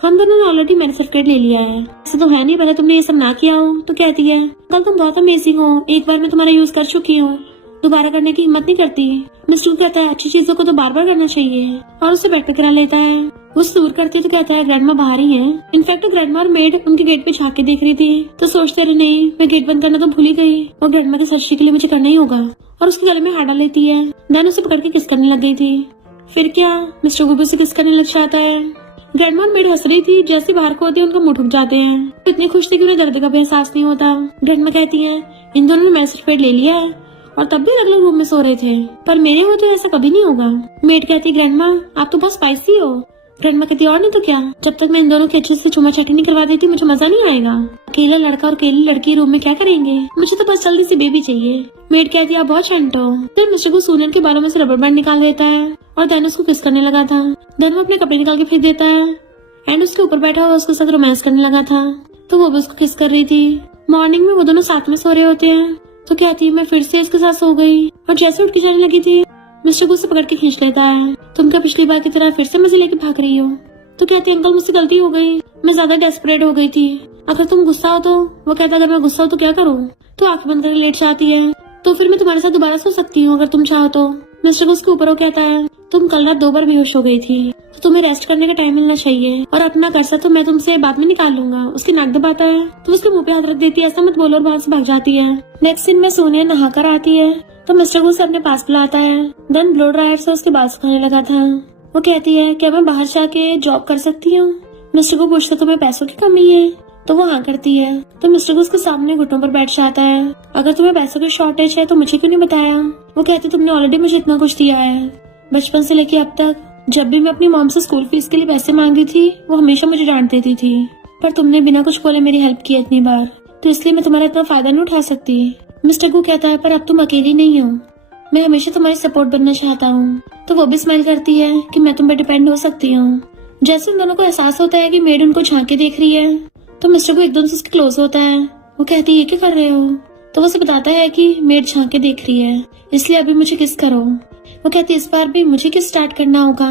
हम दोनों ने ऑलरेडी मैंने सर्टिफिकेट ले लिया है। ऐसा तो है नहीं, पहले तुमने ये सब ना किया हो तो कहती है कल तुम बहुत अमेजिंग हो, एक बार मैं तुम्हारा यूज कर चुकी हूँ, दोबारा करने की हिम्मत नहीं करती। मिस्टर कहता है अच्छी चीजों को तो बार बार करना चाहिए और उसे बेड पे करा लेता है। वो दूर करती तो कहता है ग्रैंडमा बाहर ही है। इनफैक्ट ग्रैंडमा और मेड उनके गेट पे झांक के देख रही थी तो सोचते रहे नहीं मैं गेट बंद करना तो भूल ही गई और ग्रैंडमा की सर्जरी के लिए मुझे करना ही होगा, और उसके गले में हाथ डाल लेती है। देन उसे पकड़ के किस करने लग गई थी। फिर क्या मिस्टर को भी उसे किस करने लग जाता है। ग्रैंडमा और मेड हंस रही थी, जैसे बाहर को होती है उनका मुंह ठुक जाते हैं। इतनी खुश थी कि उन्हें दर्द का भी एहसास नहीं होता। ग्रैंडमा कहती है इन दोनों ने मेरा सर्टिफिकेट ले लिया है और तब भी अलग अलग रूम में सो रहे थे, पर मेरे हो तो ऐसा कभी नहीं होगा। मेड कहती ग्रैंडमा आप तो बहुत स्पाइसी हो। ग्रैंडमा कहती और नहीं तो क्या, जब तक मैं इन दोनों की अच्छे से चुमा चाटी नहीं करवा देती मुझे मजा नहीं आएगा। अकेला लड़का और अकेली लड़की रूम में क्या करेंगे, मुझे तो बस जल्दी सी बेबी चाहिए। मेड कहती आप बहुत शांत हो। फिर मिस्टर को सूनियन के बालों में से रबर बैंड निकाल देता है और देन उसको किस करने लगा था। देन वो अपने कपड़े निकाल के फेंक देता है एंड उसके ऊपर बैठा हुआ उसके साथ रोमांस करने लगा था, तो वो भी उसको किस कर रही थी। मॉर्निंग में वो दोनों साथ में सो रहे होते हैं तो कहती है मैं फिर से इसके साथ सो गई, और जैसे उठ के जाने लगी थी मिस्टर को उसे पकड़ के खींच लेता है। तुम क्या पिछली बार की तरह फिर से मजे लेके भाग रही हो। तो कहती है अंकल मुझसे गलती हो गई, मैं ज्यादा डेस्परेट हो गई थी, अगर तुम गुस्सा हो तो। वो कहता अगर मैं गुस्सा हो तो क्या करूँ। तो आंखें बंद करके लेट जाती है। तो फिर मैं तुम्हारे साथ दोबारा सो सकती हूँ अगर तुम चाहो तो। मिस्टर को उसके ऊपर वो कहता है तुम कल रात 2 बार बेहोश हो गई थी तो तुम्हें रेस्ट करने का टाइम मिलना चाहिए, और अपना कर्जा तो मैं तुमसे बाद में निकाल लूंगा। उसकी नाक दबाता है तो उसके मुंह पे हाथ रख देती है ऐसा मत बोलो और वहाँ से भाग जाती है। नेक्स्ट सीन में सोनिया नहाकर आती है तो मिस्टर को उसे अपने पास बुलाता है। देन ब्लो ड्रायर से उसके बाल सुखाने लगा था। वो कहती है क्या मैं बाहर जाके जॉब कर सकती हूँ। मिस्टर को पूछता तुम्हें पैसों की कमी है, तो वो हाँ करती है। तो मिस्टर को उसके सामने घुटनों पर बैठ जाता है। अगर तुम्हें पैसों की शॉर्टेज है तो मुझे क्यों नहीं बताया। वो कहती तुमने ऑलरेडी मुझे इतना कुछ दिया है। बचपन से लेके अब तक जब भी मैं अपनी मॉम से स्कूल फीस के लिए पैसे मांगी थी वो हमेशा मुझे डांट देती थी, पर तुमने बिना कुछ बोले मेरी हेल्प की इतनी बार, तो इसलिए मैं तुम्हारा इतना फायदा नहीं उठा सकती। मिस्टर को कहता है पर अब तुम अकेली नहीं हो, मैं हमेशा तुम्हारी सपोर्ट बनना चाहता हूँ। तो वो भी स्माइल करती है कि मैं तुम पे डिपेंड हो सकती हूँ। जैसे उन दोनों को एहसास होता है कि मेड उनको झांके देख रही है तो मिस्टर को एकदम से उसके क्लोज होता है। वो कहती है क्या कर रहे हो। तो वो उसे बताता है कि मेड झांके देख रही है इसलिए अभी मुझे किस करो। वो कहती है इस बार भी मुझे किस स्टार्ट करना होगा।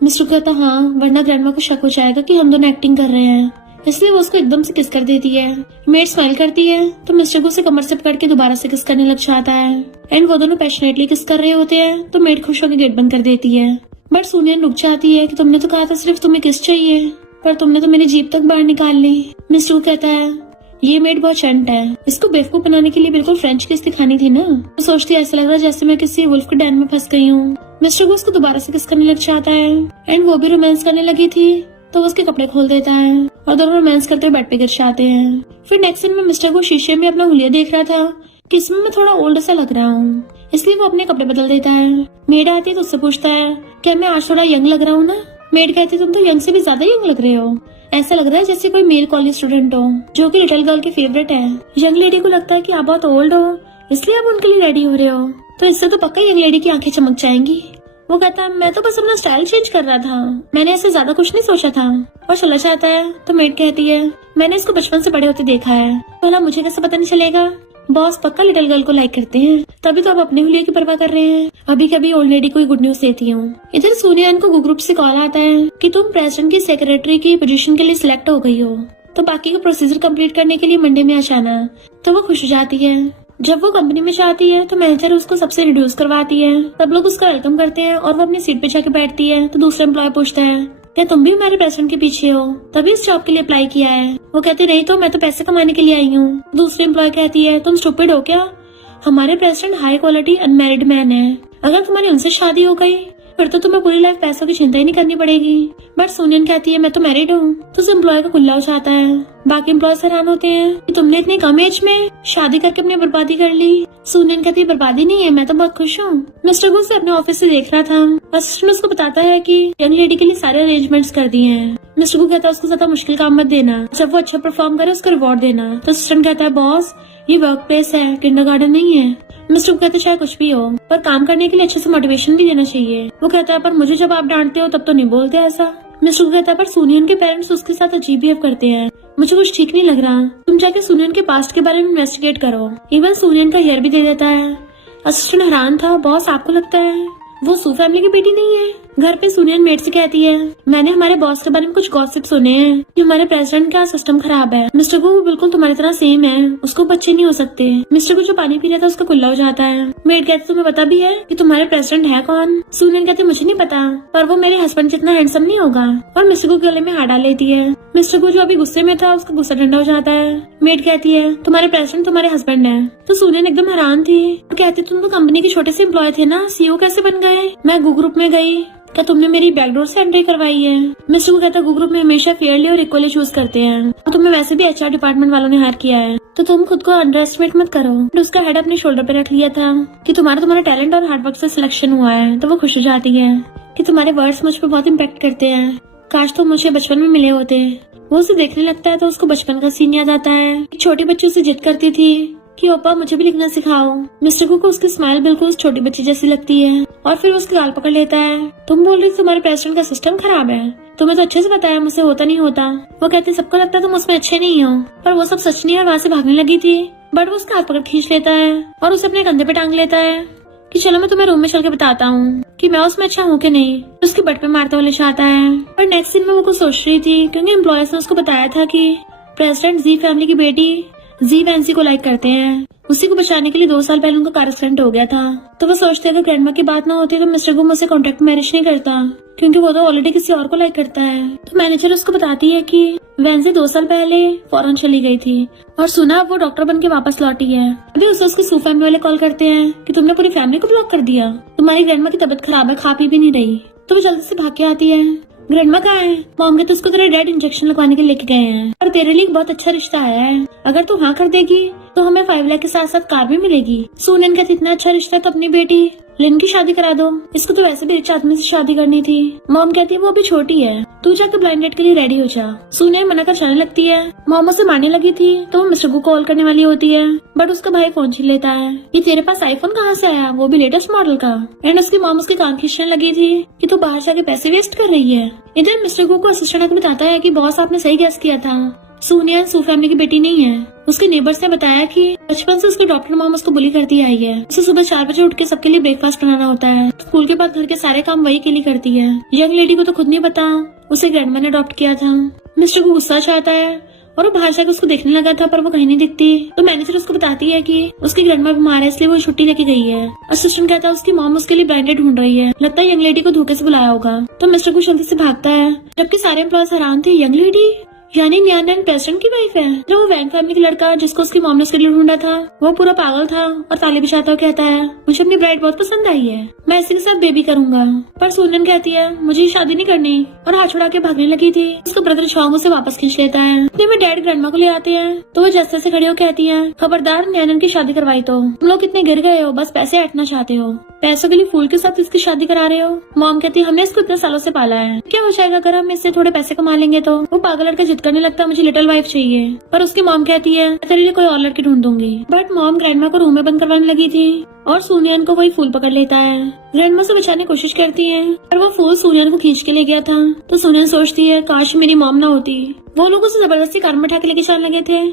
मिस्टर कहता हाँ वरना ग्रैंडमा को शक हो जाएगा कि हम दोनों एक्टिंग कर रहे हैं, इसलिए वो उसको एकदम से किस कर देती है। मेड स्माइल करती है तो मिस्टर को उसे कमर से पकड़ के दोबारा से किस करने लग जाता है एंड वो दोनों पैशनेटली किस कर रहे होते हैं तो मेड खुश होकर गेट बंद कर देती है। बट सुनियन रुक जाती है कि तुमने तो कहा था सिर्फ तुम्हें किस चाहिए, पर तुमने तो मेरी जीप तक बाहर निकाल ली। मिस्टर कहता है ये मेड बहुत चंट है, इसको बेवकूफ बनाने के लिए बिल्कुल फ्रेंच किस दिखानी थी ना। तो सोचती है ऐसा लग रहा है जैसे मैं किसी वुल्फ के डैन में फंस गई हूँ। मिस्टर को उसको दोबारा से किस करने लग जाता है एंड वो भी रोमांस करने लगी थी तो वो उसके कपड़े खोल देता है और दोनों रोमांस करते हुए बेड पे गिर जाते हैं। फिर नेक्स्ट सीन में मिस्टर को शीशे में अपना हुलिया देख रहा था कि इसमें मैं थोड़ा ओल्ड सा लग रहा हूँ, इसलिए वो अपने कपड़े बदल देता है। मेड आती है तो उससे पूछता है क्या मैं आज थोड़ा यंग लग रहा हूँ ना। मेड कहती है तुम तो यंग से भी ज्यादा यंग लग रहे हो, ऐसा लग रहा है जैसे कोई मेल कॉलेज स्टूडेंट हो जो कि लिटिल गर्ल की फेवरेट है। यंग लेडी को लगता है कि आप बहुत ओल्ड हो इसलिए आप उनके लिए रेडी हो रहे हो, तो इससे तो पक्का यंग लेडी की आंखें चमक जाएंगी। वो कहता है मैं तो बस अपना स्टाइल चेंज कर रहा था, मैंने ऐसे ज्यादा कुछ नहीं सोचा था, और चला जाता है। तो मेड कहती है मैंने इसको बचपन से बड़े होते देखा है, भला मुझे कैसे पता नहीं चलेगा। बॉस पक्का लिटिल गर्ल को लाइक करते हैं, तभी तो आप अपने हुलिये की परवाह कर रहे हैं। अभी कभी ओल्ड लेडी को गुड न्यूज देती हूँ। इधर सुनियन को ग्रुप से कॉल आता है कि तुम प्रेसिडेंट की सेक्रेटरी की पोजीशन के लिए सिलेक्ट हो गई हो, तो बाकी का प्रोसीजर कंप्लीट करने के लिए मंडे में आ जाना। तो वो खुश हो जाती है। जब वो कंपनी में जाती है तो मैनेजर उसको सबसे रिड्यूस करवाती है। सब लोग उसका वेलकम करते हैं और वो अपनी सीट पे जाके बैठती है। तो दूसरा एम्प्लॉय पूछता है क्या तुम भी हमारे प्रेसिडेंट के पीछे हो, तभी इस जॉब के लिए अप्लाई किया है। वो कहते नहीं तो मैं तो पैसे कमाने के लिए आई हूँ। दूसरी एम्प्लॉय कहती है तुम स्टूपिड हो क्या, हमारे president high quality unmarried man है, अगर तुम्हारी उनसे शादी हो गई फिर तो तुम्हें पूरी लाइफ पैसों की चिंता ही नहीं करनी पड़ेगी। बट सुनियन कहती है मैं तो मैरिड हूँ। तो उस एम्प्लॉय का कुल्ला हो जाता है। बाकी एम्प्लॉयज हैरान होते हैं कि तुमने इतनी कम एज में शादी करके अपनी बर्बादी कर ली। सुनियन कहती है बर्बादी नहीं है, मैं तो बहुत खुश हूँ। मिस्टर गुस अपने ऑफिस से देख रहा था। असिस्टेंट उसको बताता है कि यंग लेडी के लिए सारे अरेंजमेंट्स कर दिए हैं। मिस्टर को कहता है उसको ज्यादा मुश्किल काम मत देना, जब वो अच्छा परफॉर्म करे उसको रिवॉर्ड देना। तो असिस्टेंट कहता है बॉस ये वर्क प्लेस है, किंडरगार्टन नहीं है। मिस्टर को कहते हैं चाहे कुछ भी हो पर काम करने के लिए अच्छे से मोटिवेशन भी देना चाहिए। वो कहता है पर मुझे जब आप डांटते हो तब तो नहीं बोलते ऐसा। मिस्टर को कहता है पर सुनियन के पेरेंट्स उसके साथ अजीब बिहेव करते हैं, मुझे कुछ ठीक नहीं लग रहा, तुम जाके सुनियन के पास्ट के बारे में इन्वेस्टिगेट करो। इवन सुनियन का हेयर भी दे देता है। असिस्टेंट हैरान था, बॉस आपको लगता है वो सू फैमिली की बेटी नहीं है। घर पे सुनियन मेड से कहती है, मैंने हमारे बॉस के बारे में कुछ गॉसिप सुने हैं कि हमारे प्रेसिडेंट का सिस्टम खराब है। मिस्टर को वो बिल्कुल तुम्हारी तरह सेम है, उसको बच्चे नहीं हो सकते। मिस्टर को जो पानी पी रहा था उसका कुल्ला हो जाता है। मेड कहती तुम्हें पता भी है कि तुम्हारे प्रेसिडेंट है कौन? सुनियन कहते मुझे नहीं पता, पर वो मेरे हस्बैंड जितना हैंडसम नहीं होगा। और मिस्टर को गले में हाथ डाल लेती है। मिस्टर को जो अभी गुस्से में था उसका गुस्सा ठंडा हो जाता है। मेड कहती है तुम्हारे प्रेसिडेंट तुम्हारे हस्बैंड है। तो सुनियन एकदम हैरान थी और कहती तुम तो कंपनी के छोटे से एम्प्लॉय थे ना, सीईओ कैसे बन गए? मैं गू ग्रुप में गई, क्या तुमने मेरी बैकडोर से एंट्री करवाई है? मिस्टर को कहता गू ग्रुप में हमेशा फेयरली और इक्वली चूज करते हैं और तुम्हें वैसे भी एचआर डिपार्टमेंट वालों ने हायर किया है, तो तुम खुद को अंडर एस्टिमेट मत करो। तो उसका हेड अपने शोल्डर पे रख लिया था कि तुम्हारा टैलेंट और हार्डवर्क से सिलेक्शन हुआ है। तो वो खुश हो जाती है कि तुम्हारे वर्ड्स मुझ पर बहुत इम्पैक्ट करते हैं, काश तुम मुझे बचपन में मिले होते। वो उसे देखने लगता है तो उसको बचपन का सीन याद आता है। छोटे बच्चों से जिद करती थी कि ओपा मुझे भी लिखना सिखाओ। मिस्टर को उसकी स्माइल बिल्कुल उस छोटी बच्ची जैसी लगती है और फिर उसके गाल पकड़ लेता है। तुम बोल रही तुम्हारे प्रेसिडेंट का सिस्टम खराब है, तुम्हें तो अच्छे से पता है मुझसे होता नहीं होता। वो कहते सबको लगता है तुम उसमें अच्छे नहीं हो, पर वो सब सच नहीं है। वहाँ से भागने लगी थी बट वो उसका हाथ पकड़ खींच लेता है और उसे अपने कंधे पे टांग लेता है कि चलो मैं तुम्हें रूम में चल के बताता हूँ कि मैं उसमें अच्छा हूँ कि नहीं। उसके बट पे मारते हुए ले जाता है। और नेक्स्ट दिन में वो कुछ सोच रही थी क्योंकि एम्प्लॉयर्स ने उसको बताया था कि प्रेसिडेंट जी फैमिली की बेटी जी वैंसी को लाइक करते हैं। उसी को बचाने के लिए 2 साल पहले उनका कार एक्सीडेंट हो गया था। तो वो सोचते अगर ग्रैंडमा की बात ना होती तो मिस्टर को मुझसे कॉन्ट्रैक्ट मैरिज नहीं करता, क्योंकि वो तो ऑलरेडी किसी और को लाइक करता है। तो मैनेजर उसको बताती है कि वैंसी 2 साल पहले फॉरेन चली गई थी और सुना वो डॉक्टर बन के वापस लौटी है। अभी उसको सू फैमिली वाले कॉल करते हैं कि तुमने पूरी फैमिली को ब्लॉक कर दिया, तुम्हारी ग्रैंडमा की तबीयत खराब है, खा पी भी नहीं रही। तो वो जल्दी से भाग के आती है। ग्रैंडमा कहाँ है? मॉम कहते उसको तेरे डैड इंजेक्शन लगवाने के लिए लेके गए हैं और तेरे लिए बहुत अच्छा रिश्ता आया है, अगर तू हाँ कर देगी तो हमें 5 लाख के साथ साथ कार भी मिलेगी। सुनियन कहती इतना अच्छा रिश्ता तो अपनी बेटी लिन की शादी करा दो, इसको तो वैसे भी रिच आदमी से शादी करनी थी। मॉम कहती है वो अभी छोटी है, तू जाकर ब्लाइंड डेट के लिए रेडी हो जा। सुनियन मना कर जाने लगती है। मॉम उसे मारने लगी थी तो वो मिस्टर को कॉल करने वाली होती है बट उसका भाई फोन छीन लेता है। ये तेरे पास आईफोन कहाँ से आया, वो भी लेटेस्ट मॉडल का? एंड उसकी मॉम उसके कान खींचने लगी थी कि तू बाहर जाके पैसे वेस्ट कर रही है। इधर मिस्टर को असिस्टेंट आकर बताता है कि बॉस आपने सही गैस किया था, सुनियन सू फैमिली की बेटी नहीं है। उसके नेबर्स ने बताया कि बचपन से उसकी डॉक्टर मॉम उसको बुली करती आई है। उसे सुबह 4 बजे उठ के सबके लिए ब्रेकफास्ट बनाना होता है। स्कूल के बाद घर के सारे काम वही के लिए करती है। यंग लेडी को तो खुद नहीं पता उसे ग्रैंडमा ने अडॉप्ट किया था। मिस्टर को गुस्सा चाहता है और वो बाहर जाकर उसको देखने लगा था पर वो कहीं नहीं दिखती। तो मैनेजर उसको बताती है कि उसकी ग्रैंडमा बीमार है इसलिए वो छुट्टी लेके गई है। असिस्टेंट कहता है उसकी मॉम उसके लिए ब्रांडेड ढूंढ रही है, लगता है यंग लेडी को धोखे से बुलाया होगा। तो मिस्टर को जल्दी से भागता है जबकि सारे एम्प्लॉयज हैरान थे। यंग लेडी यानी न्यान प्रेसिडेंट की वाइफ है। जो वो वैंग फैमिली का लड़का जिसको उसकी मॉम ने उसके लिए ढूंढा था वो पूरा पागल था और ताली बजाता हुआ कहता है मुझे अपनी ब्राइड बहुत पसंद आई है, मैं इसी के साथ बेबी करूंगा। पर सुनियन कहती है मुझे शादी नहीं करनी और हाथ छुड़ा के भागने लगी थी। उसका ब्रदर शॉन्ग उसे वापस खींच लेता है। इतने में डैड ग्रैंडमा को ले आते हैं तो वो जैसे से खड़ी हो कहती है खबरदार न्यान की शादी करवाई तो तुम लोग कितने गिर गए हो, बस पैसे हटना चाहते हो, पैसों के लिए फूल के साथ इसकी शादी करा रहे हो। मॉम कहती है हमने इसको इतने सालों से पाला है, क्या हो जाएगा अगर हम इससे थोड़े पैसे कमा लेंगे। तो वो पागल लड़का जिद करने लगता है मुझे लिटिल वाइफ चाहिए, पर उसकी मॉम कहती है तेरे लिए कोई और लड़की ढूंढ दूंगी। बट मॉम ग्रैंडमा को रूम में बंद करवाने लगी थी और सुनियन को वही फूल पकड़ लेता है। ग्रैंडमा से बचाने की कोशिश करती है पर वो फूल सुनियन को खींच के ले गया था। तो सुनियन सोचती है काश मेरी मॉम ना होती, वो लोग उसे जबरदस्ती कार में उठा के लेके जाने लगे थे।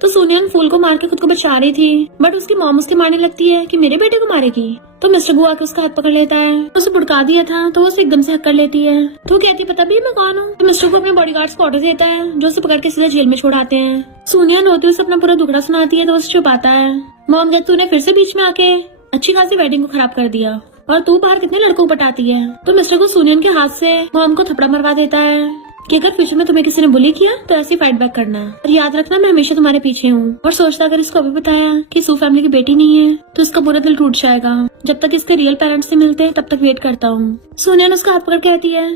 तो सुनियन फूल को मार के खुद को बचा रही थी बट उसकी मॉम उसके मारने लगती है कि मेरे बेटे को मारेगी। तो मिस्टर गु आकर उसका हाथ पकड़ लेता है, उसे भुड़का दिया था तो वो उसे एकदम से हक कर लेती है। तो कहती पता भी मैं कौन हूँ। तो मिस्टर को अपने बॉडीगार्ड्स को ऑर्डर देता है जो उसे पकड़ के सीधा जेल में छोड़ाते हैं। सुनियन होती है उसे अपना पूरा दुखड़ा सुनाती है तो उसे छुपाता है। मॉम कहती तूने फिर से बीच में आके अच्छी खासी वेडिंग को खराब कर दिया और तू बाहर कितने लड़कों को पटाती है। तो मिस्टर को सुनियन के हाथ से मॉम को थप्पड़ मरवा देता है कि अगर फ्यूचर में तुम्हें किसी ने बुली किया तो ऐसे फाइट बैक करना और याद रखना मैं हमेशा तुम्हारे पीछे हूँ। और सोचता अगर इसको अभी बताया कि सू फैमिली की बेटी नहीं है तो इसका पूरा दिल टूट जाएगा। जब तक इसके रियल पेरेंट्स से मिलते तब तक वेट करता हूँ। सुनियन उसका हाथ पकड़ कहती है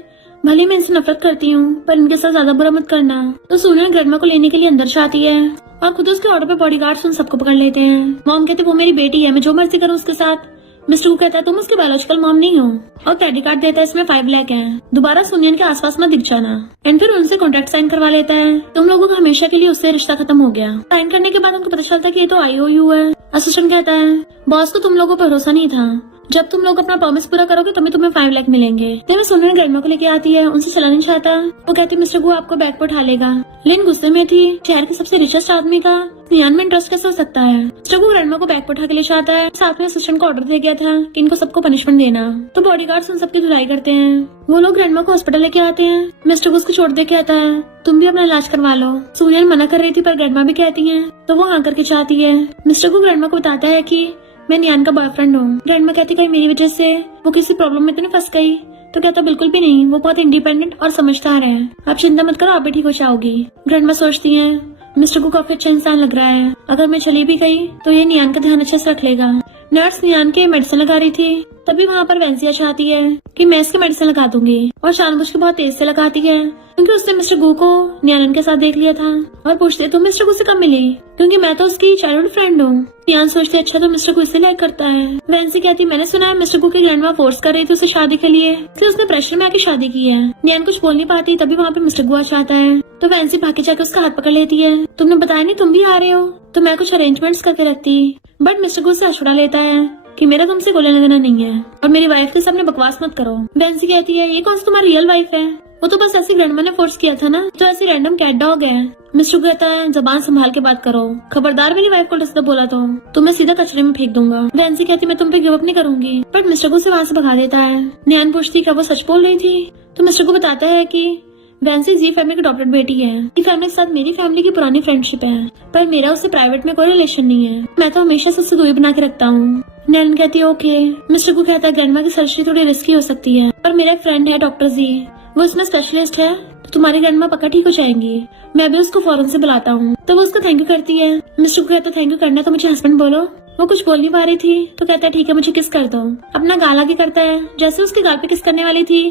भले मैं इनसे नफरत करती हूँ पर इनके साथ ज्यादा बुरा मत करना। तो सुनियन ग्रैंडमा को लेने के लिए अंदर जाती है और खुद उसके ऑर्डर पे बॉडीगार्ड्स उन सबको पकड़ लेते हैं। मॉम कहते वो मेरी बेटी है, मैं जो मर्जी करूँ उसके साथ। मिस्टर को कहता है तुम उसके बायोलॉजिकल मॉम नहीं हो और क्रेडिट कार्ड देता है इसमें 5 लाख है, दोबारा सुनियन के आसपास मत दिख जाना। एंड फिर उनसे कॉन्ट्रैक्ट साइन करवा लेता है। तुम लोगों का हमेशा के लिए उससे रिश्ता खत्म हो गया। साइन करने के बाद उनको पता चलता है कि ये तो IOU है। असिस्टेंट कहता है बॉस को तुम लोगों पर भरोसा नहीं था जब तुम लोग अपना प्रॉमिस पूरा करोगे तभी तुम्हें 5 लाख मिलेंगे। ये मैं सुनने ग्रैंडमा को लेके आती है, उनसे चला नहीं चाहता। वो कहती मिस्टर गु आपको बैग पर उठा लेगा। लिन गुस्से में थी, शहर के सबसे रिचेस्ट आदमी का नियान में इंटरेस्ट कैसे हो सकता है। मिस्टर गु ग्रैंडमा को बैग पर उठा के ले जाता है। साथ में असिस्टेंट को ऑर्डर दे गया था कि इनको सबको पनिशमेंट देना। तो बॉडीगार्ड्स उन सबकी धुलाई करते हैं। वो लोग ग्रैंडमा को हॉस्पिटल लेके आते हैं। मिस्टर गु उसको छोड़ दे के आता है तुम भी अपना इलाज करवा लो। सुनियन मना कर रही थी पर ग्रैंडमा भी कहती है तो वो हाँ करके चाहती है। मिस्टर गु ग्रैंडमा को बताता है कि मैं नियान का बॉयफ्रेंड हूँ। ग्रैंडमा कहती कहीं मेरी वजह से वो किसी प्रॉब्लम में तो नहीं फंस गई। तो कहता बिल्कुल भी नहीं, वो बहुत इंडिपेंडेंट और समझदार है। आप चिंता मत करो, आप भी ठीक हो जाओगी। ग्रैंडमा सोचती है मिस्टर को काफी अच्छा इंसान लग रहा है, अगर मैं चली भी गई तो ये नियान का ध्यान अच्छे से रख लेगा। नर्स नियान के मेडिसिन लगा रही थी, तभी वहाँ पर वेंसिया चाहती है कि मैं इसके मेडिसिन लगा दूंगी और जानबूझ के बहुत तेज से लगाती है क्योंकि उसने मिस्टर गु को नियान के साथ देख लिया था और पूछते तुम मिस्टर गु से कब मिली, क्योंकि मैं तो उसकी चाइल्डहुड फ्रेंड हूँ। नियान सोचती अच्छा तो मिस्टर गु इससे लाइक करता है। वेंसी कहती मैंने सुना है मिस्टर गु की ग्रैंडमा फोर्स कर रही थी उसे शादी के लिए, इसलिए उसने प्रेशर में आके शादी की है। नियान कुछ बोल नहीं पाती, तभी वहाँ पे मिस्टर गु आ जाता है तो वेंसी भागे जाके उसका हाथ पकड़ लेती है। तुमने बताया नहीं तुम भी आ रहे हो, तो मैं कुछ अरेंजमेंट्स करके रखती। बट मिस्टर गु से छुड़ा लेता है कि मेरा तुमसे गोले लगना नहीं है और मेरी वाइफ के सामने बकवास मत करो। वेंसी कहती है ये कौन सी तुम्हारी रियल वाइफ है, वो तो बस ऐसी ग्रैंडमा ने फोर्स किया था ना, तो ऐसी रैंडम कैट डॉग है। मिस्टर कहता है जबान संभाल के बात करो, खबरदार मेरी वाइफ को डिस्टर्ब बोला तो मैं सीधा कचरे में फेंक दूंगा। वेंसी कहती मैं तुम पे गिव अप नहीं करूंगी, बट मिस्टर को से वहाँ से भगा देता है। नियान पूछती क्या वो सच बोल रही थी, तो मिस्टर को बताता है कि वेंसी जी फैमिली की अडॉप्टेड बेटी है। जी फैमिली के साथ मेरी फैमिली की पुरानी फ्रेंडशिप है, पर मेरा उससे प्राइवेट में कोई रिलेशन नहीं है, मैं तो हमेशा से उससे दूरी बना के रखता हूँ। नैन कहती है ओके। मिस्टर को कहता है ग्रैंडमा की सर्जरी थोड़ी रिस्की हो सकती है, पर मेरा एक फ्रेंड है डॉक्टर जी, वो इसमें स्पेशलिस्ट है, तो तुम्हारी ग्रैंडमा पक्का ठीक हो जाएंगी। मैं भी उसको फौरन से बुलाता हूँ। तो वो उसको थैंक यू करती है। मिस्टर को कहता है थैंक यू करना तो मुझे हस्बैंड बोलो। वो कुछ बोल नहीं पा रही थी तो कहता है ठीक है मुझे किस कर दो। अपना गाल आगे करता है, जैसे उसके गाल पे किस करने वाली थी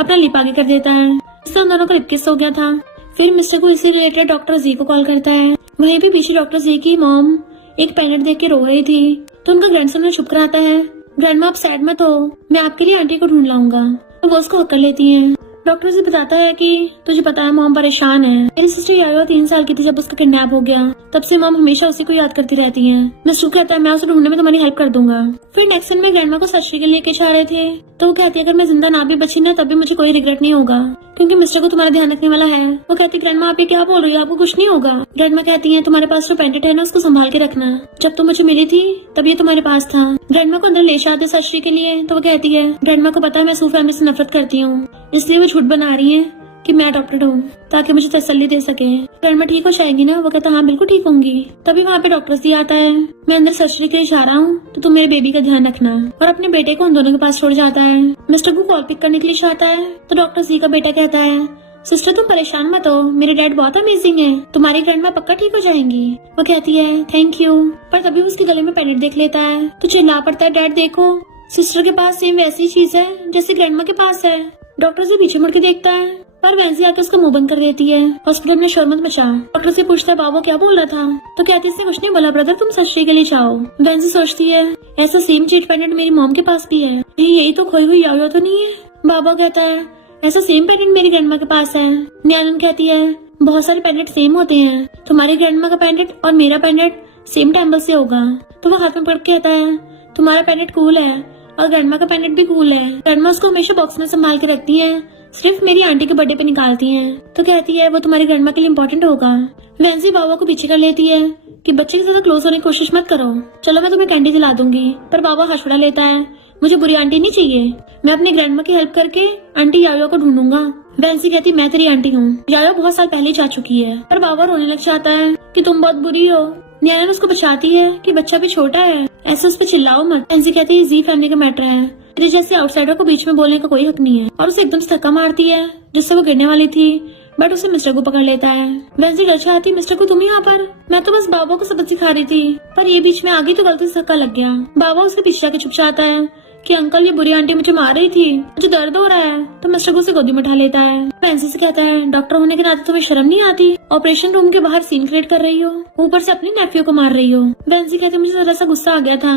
अपना लिप आगे कर देता है, इससे उन दोनों का लिप किस हो गया था। फिर मिस्टर को इसी रिलेटेड डॉक्टर जी को कॉल करता है। वहीं पे पीछे डॉक्टर जी की मॉम एक पेनेट देख के रो रही थी, तो उनका ग्रैंडसन ने चुप कराता है ग्रैंडमा आप सैड मत हो, मैं आपके लिए आंटी को ढूंढ लाऊंगा। तो वो उसको हक कर लेती है। डॉक्टर जी बताता है कि तुझे पता है मॉम परेशान है, मेरी सिस्टर यायो 3 साल की थी जब उसका किडनैप हो गया, तब से मॉम हमेशा उसी को याद करती रहती है। मिस्टर कहता है मैं उसे ढूंढने में तुम्हारी हेल्प कर दूंगा। फिर नेक्स्ट सीन में ग्रैंडमा को सर्जरी के लिए जा रहे थे, तो वो कहती है अगर मैं जिंदा ना भी बची ना तभी मुझे कोई रिग्रेट नहीं होगा, क्योंकि मिस्टर को तुम्हारा ध्यान रखने वाला है। वो कहती है ग्रैंडमा आप ये क्या बोल रही हो, आपको कुछ नहीं होगा। ग्रैंडमा कहती है तुम्हारे पास जो पेंडेंट है ना उसको संभाल के रखना, जब तुम मुझे मिली थी तब ये तुम्हारे पास था। ग्रैंडमा को अंदर ले जाते सर्जरी के लिए, तो वो कहती है ग्रैंडमा को पता है मैं सू फैमिली से नफरत करती हूँ, इसलिए वो झूठ बना रही है कि मैं डॉक्टर हूँ ताकि मुझे तसल्ली दे सके। ग्रैंडमा ठीक हो जाएंगी ना, वो कहता हाँ बिल्कुल ठीक होंगी। तभी वहाँ पे डॉक्टर जी आता है। मैं अंदर सर्जरी के लिए जा रहा हूँ तो तुम मेरे बेबी का ध्यान रखना, और अपने बेटे को उन दोनों के पास छोड़ जाता है। मिस्टर को कॉल पिक करने के लिए चाहता है, तो डॉक्टर जी का बेटा कहता है सिस्टर तुम परेशान मत हो, मेरे डैड बहुत अमेजिंग है, तुम्हारी ग्रैंडमा पक्का ठीक हो जाएंगी। वो कहती है थैंक यू, पर तभी उसके गले में पेनेट देख लेता है तो चिल्ला पड़ता है डैड देखो सिस्टर के पास सेम वैसी चीज है जैसे ग्रैंडमा के पास है। डॉक्टर जी पीछे मुड़ के देखता है, पर वेंसी आके उसका मुंह बंद कर देती है। हॉस्पिटल में शोर मत मचा। डॉक्टर से पूछता है बाबू क्या बोल रहा था, तो कहती है इसने कुछ नहीं बोला ब्रदर, तुम सर्जरी के लिए जाओ। वेंसी सोचती है ऐसा सेम चीट पेंडेंट मेरी मॉम के पास भी है, यही तो खोई हुई यायो तो नहीं है। बाबा कहता है ऐसा सेम पेंडेंट मेरी ग्रैंडमा के पास है। न्यालन कहती है बहुत सारे पेंडेंट सेम होते हैं, तुम्हारी ग्रैंडमा का पेंडेंट और मेरा पेंडेंट सेम टेम्पल से होगा। तो वो हाथ में पकड़ के कहता है तुम्हारा पेंडेंट कूल है और ग्रैंडमा का पेंडेंट भी कूल है। ग्रैंडमा उसको हमेशा बॉक्स में संभाल के रखती है, सिर्फ मेरी आंटी के बर्थडे पे निकालती हैं। तो कहती है वो तुम्हारी ग्रैंडमा के लिए इम्पोर्टेंट होगा। वेंसी बाबा को पीछे कर लेती है कि बच्चे के साथ क्लोज होने की कोशिश मत करो, चलो मैं तुम्हें कैंडी दिला दूंगी। पर बाबा हंस उड़ा लेता है मुझे बुरी आंटी नहीं चाहिए, मैं अपनी ग्रैंडमा की हेल्प करके आंटी यायो को ढूंढूंगा। वेंसी कहती मैं तेरी आंटी हूँ, यायो बहुत साल पहले जा चुकी है। पर बाबा रोने लग जाता है कि तुम बहुत बुरी हो। न्यायालय उसको बचाती है कि बच्चा भी छोटा है, ऐसे उस पर चिल्लाओ मत। वेंसी कहती है जी फैमिली का मैटर है, तेरे जैसे आउटसाइडर को बीच में बोलने का कोई हक नहीं है, और उसे एकदम से धक्का मारती है जिससे वो गिरने वाली थी, बट उसे मिस्टर को पकड़ लेता है। वेंसी घर से आती मिस्टर को तुम यहाँ पर, मैं तो बस बाबा को सबक सिखा रही थी, पर ये बीच में आ गई तो गलती से धक्का लग गया। बाबा उसके पीछे आके चुप जाता है कि अंकल ये बुरी आंटी मुझे मार रही थी, मुझे दर्द हो रहा है। तो मिस्टर को उसे गोदी में उठा लेता है। वेंसी से कहता है डॉक्टर होने के नाते तुम्हें शर्म नहीं आती, ऑपरेशन रूम के बाहर सीन क्रिएट कर रही हो, ऊपर से अपनी नेफ्यू को मार रही हो। वेंसी कहती मुझे जरा सा गुस्सा आ गया था,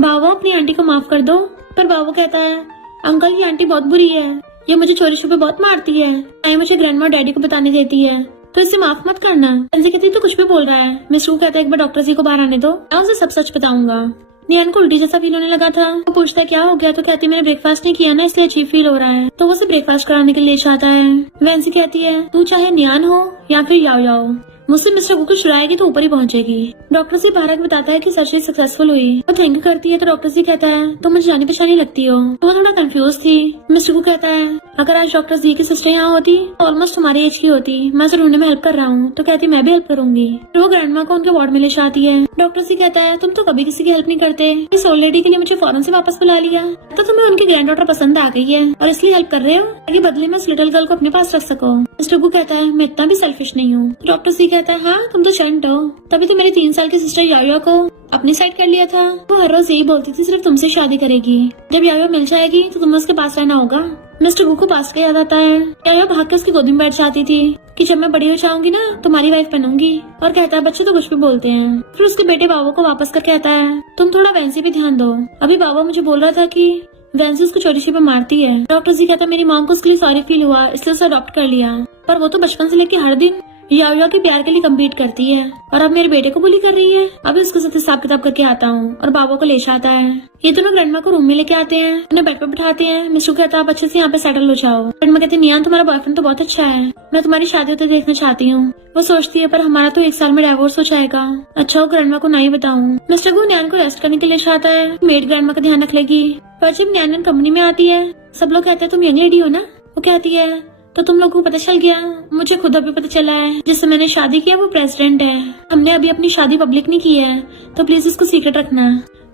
बाबा अपनी आंटी को माफ कर दो। पर बाबा कहता है अंकल ये आंटी बहुत बुरी है, ये मुझे चोरी छुपे बहुत मारती है, आई मुझे ग्रैंडमा डैडी को बताने देती है, तो इसे माफ मत करना। वेंसी कहती तो कुछ भी बोल रहा है। मिस्टर को कहता है एक बार डॉक्टर जी को बाहर आने दो, मैं उसे सब सच बताऊंगा। नियान को उल्टी जैसा फील होने लगा था। वो पूछता है क्या हो गया, तो कहती है मैंने ब्रेकफास्ट नहीं किया ना, इसलिए अजीब फील हो रहा है। तो वो उसे ब्रेकफास्ट कराने के लिए चाहता है। वैंसी कहती है तू चाहे नियान हो या फिर याओ याओ, मुझसे मिस्टर गु को छुड़ाएगी तो ऊपर ही पहुंचेगी। डॉक्टर से बाहर बताता है कि सर्जरी सक्सेसफुल हुई। वो थैंक यू करती है तो डॉक्टर से कहता है तो मुझे जानी पहचानी लगती हो। तो वो थोड़ा कंफ्यूज थी। मिस्टर गु कहता है अगर आज डॉक्टर जी की सिस्टर यहाँ होती ऑलमोस्ट तुम्हारी एज की होती, मैं उसे ढूंढने में हेल्प कर रहा हूँ। तो कहती मैं भी हेल्प करूंगी। तो वो ग्रैंडमा को उनके वार्ड में ले जाती है। डॉक्टर से कहता है तुम तो कभी किसी की हेल्प नहीं करते, इस ओल्ड लेडी के लिए मुझे फौरन से वापस बुला लिया, तो तुम्हें उनकी ग्रैंड डॉटर पसंद आ गई है और इसलिए हेल्प कर रहे हो ताकि बदले में उस लिटिल गर्ल को अपने पास रख सको। मिस्टर गु कहता है मैं इतना भी सेल्फिश नहीं हूँ। डॉक्टर सी कहता है हाँ तुम तो चंट हो, तभी तो मेरी 3 साल की सिस्टर याया को अपनी साइड कर लिया था। वो हर रोज यही बोलती थी सिर्फ तुमसे शादी करेगी, जब याया मिल जाएगी तो तुम्हें उसके पास रहना होगा। मिस्टर गु को पास का याद आता है। याया भाग के उसकी गोदी में बैठ जाती थी कि जब मैं बड़ी हो जाऊंगी ना तुम्हारी वाइफ बनूंगी, और कहता है बच्चे तो कुछ भी बोलते हैं। फिर उसके बेटे बाबा को वापस कर कहता है तुम थोड़ा वैंसी पे ध्यान दो, अभी बाबा मुझे बोल रहा था कि वैंसी उसको चोरी छिपे मारती है। डॉक्टर जी कहता है मेरी मॉम को उसके लिए सॉरी फील हुआ इसलिए उसे अडॉप्ट कर लिया, पर वो तो बचपन से लेके हर दिन याया के प्यार के लिए कम्पीट करती है और अब मेरे बेटे को बुली कर रही है। अभी उसके साथ हिसाब किताब करके आता हूँ और बाबा को ले जाता है। ये दोनों ग्रैंडमा को रूम में लेके आते हैं, उन्हें बेड पे बिठाते हैं। मिस्टर कहता है आप अच्छे से यहाँ पे सेटल हो जाओ। ग्रैंडमा कहती है नियान तुम्हारा बॉयफ्रेंड तो बहुत अच्छा है, मैं तुम्हारी शादी होते देखना चाहती हूँ। वो सोचती है पर हमारा तो 1 साल में डिवोर्स हो जाएगा। अच्छा वो ग्रैंडमा को नहीं बताऊँ। मिस्टर को नियान को रेस्ट करने के लिए चाहता है, मेड ग्रैंडमा का ध्यान रख लेगी। पर जब नियान कंपनी में आती है सब लोग कहते हैं तुम यंग लेडी हो ना। वो कहती है तो तुम लोगों को पता चल गया, मुझे खुद अभी पता चला है जिससे मैंने शादी किया वो प्रेसिडेंट है, हमने अभी अपनी शादी पब्लिक नहीं की है तो प्लीज उसको सीक्रेट रखना।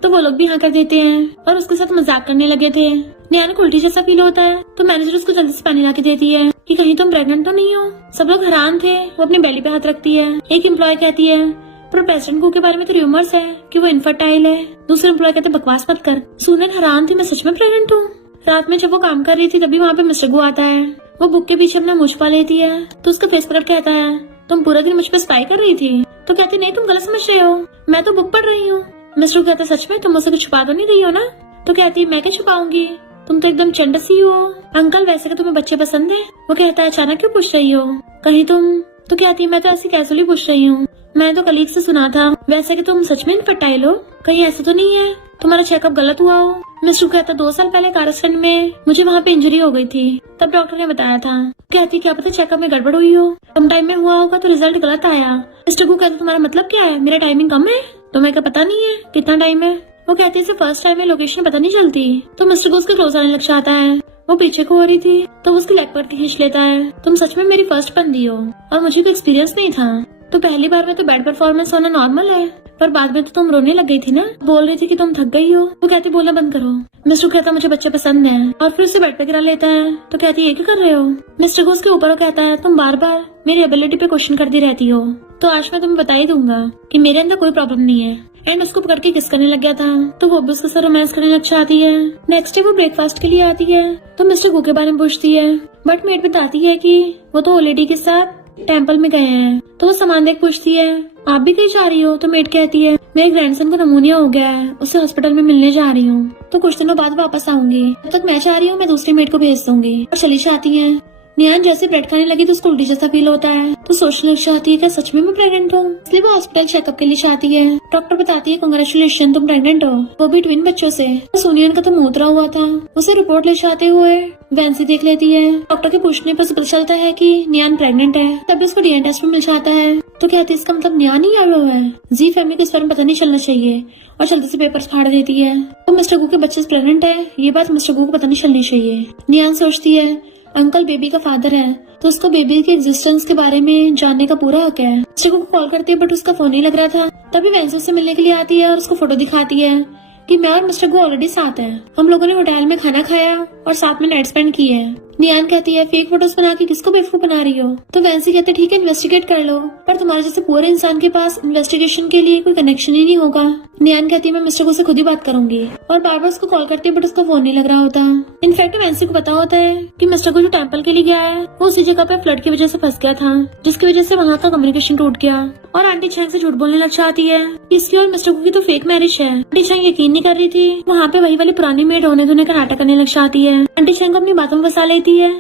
तो वो लोग भी हाँ कर देते हैं और उसके साथ मजाक करने लगे थे। नियान को उल्टी जैसा फील होता है तो मैनेजर उसको जल्दी से पानी ला के देती है कि कहीं तुम प्रेग्नेंट तो नहीं हो। सब लोग हैरान थे। वो अपने बेली पे हाथ रखती है। एक एम्प्लॉय कहती है पर प्रेसिडेंट गु के बारे में तो रूमर्स है कि वो इनफर्टाइल है। दूसरे एम्प्लॉय कहते बकवास मत कर। सुनन हैरान थी मैं सच में प्रेग्नेंट हूँ। रात में जब वो काम कर रही थी तभी वहाँ पे मिस्टर गु आता है। वो बुक के पीछे अपना मुझ पा लेती है तो उसका फेस पकड़ कहता है तुम पूरा दिन मुझ पर स्पाई कर रही थी। तो कहती नहीं तुम गलत समझ रहे हो, मैं तो बुक पढ़ रही हूँ। मिस्टर कहता सच में तुम मुझसे कुछ छुपा तो नहीं रही हो ना। तो कहती मैं क्या छुपाऊंगी, तुम तो एकदम चंडसी हो। अंकल वैसे कि तुम्हें बच्चे पसंद है। वो कहता है अचानक क्यों पूछ रही हो, कहीं तुम। तो कहती मैं तो ऐसी कैजुअली पूछ रही हूँ, मैंने तो कलीग से सुना था वैसे कि तुम सच में इनफर्टाइल हो, कहीं ऐसा तो नहीं है तुम्हारा चेकअप गलत हुआ हो। मिस्टर कहता 2 साल पहले कार एक्सीडेंट में मुझे वहाँ पे इंजरी हो गई थी, तब डॉक्टर ने बताया था। कहती क्या पता चेकअप में गड़बड़ हुई हो, कम टाइम में हुआ होगा तो रिजल्ट गलत आया। मिस्टर को कहता तुम्हारा मतलब क्या है, मेरा टाइमिंग कम है। तो मैं क्या पता नहीं है कितना टाइम है। वो कहती है फर्स्ट टाइम में लोकेशन पता नहीं चलती। तो मिस्टर को उसके क्लोज आने लग जाता है। वो पीछे को हो रही थी तो उसकी लेग पर खींच लेता है। तुम सच में मेरी फर्स्ट बंदी हो और मुझे तो एक्सपीरियंस नहीं था। तो पहली बार में तो बैड परफॉर्मेंस होना नॉर्मल है, पर बाद में तो तुम रोने लग गई थी ना, बोल रही थी कि तुम थक गई हो। वो कहती बोलना बंद करो। मिस्टर कहता मुझे बच्चा पसंद है और फिर उसे बेड पे गिरा लेता है। तो कहती ये क्या कर रहे हो। मिस्टर को उसके ऊपर कहता है तुम बार बार मेरी एबिलिटी पे क्वेश्चन करती रहती हो, तो आज मैं तुम्हें बता ही दूंगा कि मेरे अंदर कोई प्रॉब्लम नहीं है। एंड उसको पकड़ के किस करने लग गया था तो वो भी उसके साथ रोमांस करने लग जाती है। नेक्स्ट डे वो ब्रेकफास्ट के लिए आती है तो मिस्टर गु के बारे में पूछती है, बट मेड बताती है कि वो तो ओल्ड लेडी के साथ टेम्पल में गए हैं। तो वो सामान देख पूछती है आप भी कहीं जा रही हो। तो मेड कहती है मेरे ग्रैंडसन को नमूनिया हो गया है, उसे हॉस्पिटल में मिलने जा रही हूँ, तो कुछ दिनों बाद वापस आऊंगी, जब तक मैं जा रही हूँ मैं दूसरी मेड को भेज दूंगी। और चली जाती है। नियान जैसे ब्रेड खाने लगी तो उसको उल्टी जैसा फील होता है तो सोचने लग जाती है क्या सच में मैं प्रेग्नेंट हूँ, इसलिए वो हॉस्पिटल चेकअप के लिए जाती है। डॉक्टर बताती है कांग्रेचुलेशन तुम प्रेग्नेंट हो, वो भी ट्विन बच्चों से। सोनियन का तो मुंह उतरा हुआ था। उसे रिपोर्ट ले जाते हुए वैंसी देख लेती है। डॉक्टर के पूछने पर पता चलता है कि नियान प्रेग्नेंट है। तब उसको डीएनए टेस्ट में मिल जाता है। तो कहती है इसका मतलब नियान ही यारो है। जी फैमिली को इस बारे में पता नहीं चलना चाहिए और जल्दी से पेपर्स फाड़ देती है। तो मिस्टर गु के बच्चे प्रेग्नेंट है ये बात मिस्टर गु को पता नहीं चलनी चाहिए। नियान सोचती है अंकल बेबी का फादर है तो उसको बेबी के एग्जिस्टेंस के बारे में जानने का पूरा हक है। मिस्टर को कॉल करती है बट उसका फोन नहीं लग रहा था। तभी वैंसी से मिलने के लिए आती है और उसको फोटो दिखाती है कि मैं और मिस्टर गु ऑलरेडी साथ हैं। हम लोगों ने होटल में खाना खाया और साथ में नाइट स्पेंड की है। नियान कहती है फेक फोटोज बना के किसको बेवकूफ बना रही हो। तो वैंसी कहते ठीक है इन्वेस्टिगेट कर लो, पर तुम्हारे जैसे पूरे इंसान के पास इन्वेस्टिगेशन के लिए कोई कनेक्शन ही नहीं होगा। नियान कहती है मैं मिस्टर गु से खुद ही बात करूंगी और बार बार उसको कॉल करती है बट उसका फोन नहीं लग रहा होता। इनफैक्ट वैंसी को पता होता है कि मिस्टर गु जो टेम्पल के लिए गया है वो उसी जगह पे फ्लड की वजह से फंस गया था, जिसकी वजह से वहाँ का कम्युनिकेशन टूट गया। और आंटी चैंग से झूठ बोलने लग जाती है इसकी और मिस्टर गु की तो फेक मैरिज है। आंटी चैंग यकीन नहीं कर रही थी। वहाँ पे वही वाली पुरानी मेड होने धोने का नाटक करने लग जाती है। आंटी चैंग को अपनी बातों में फंसा लेती है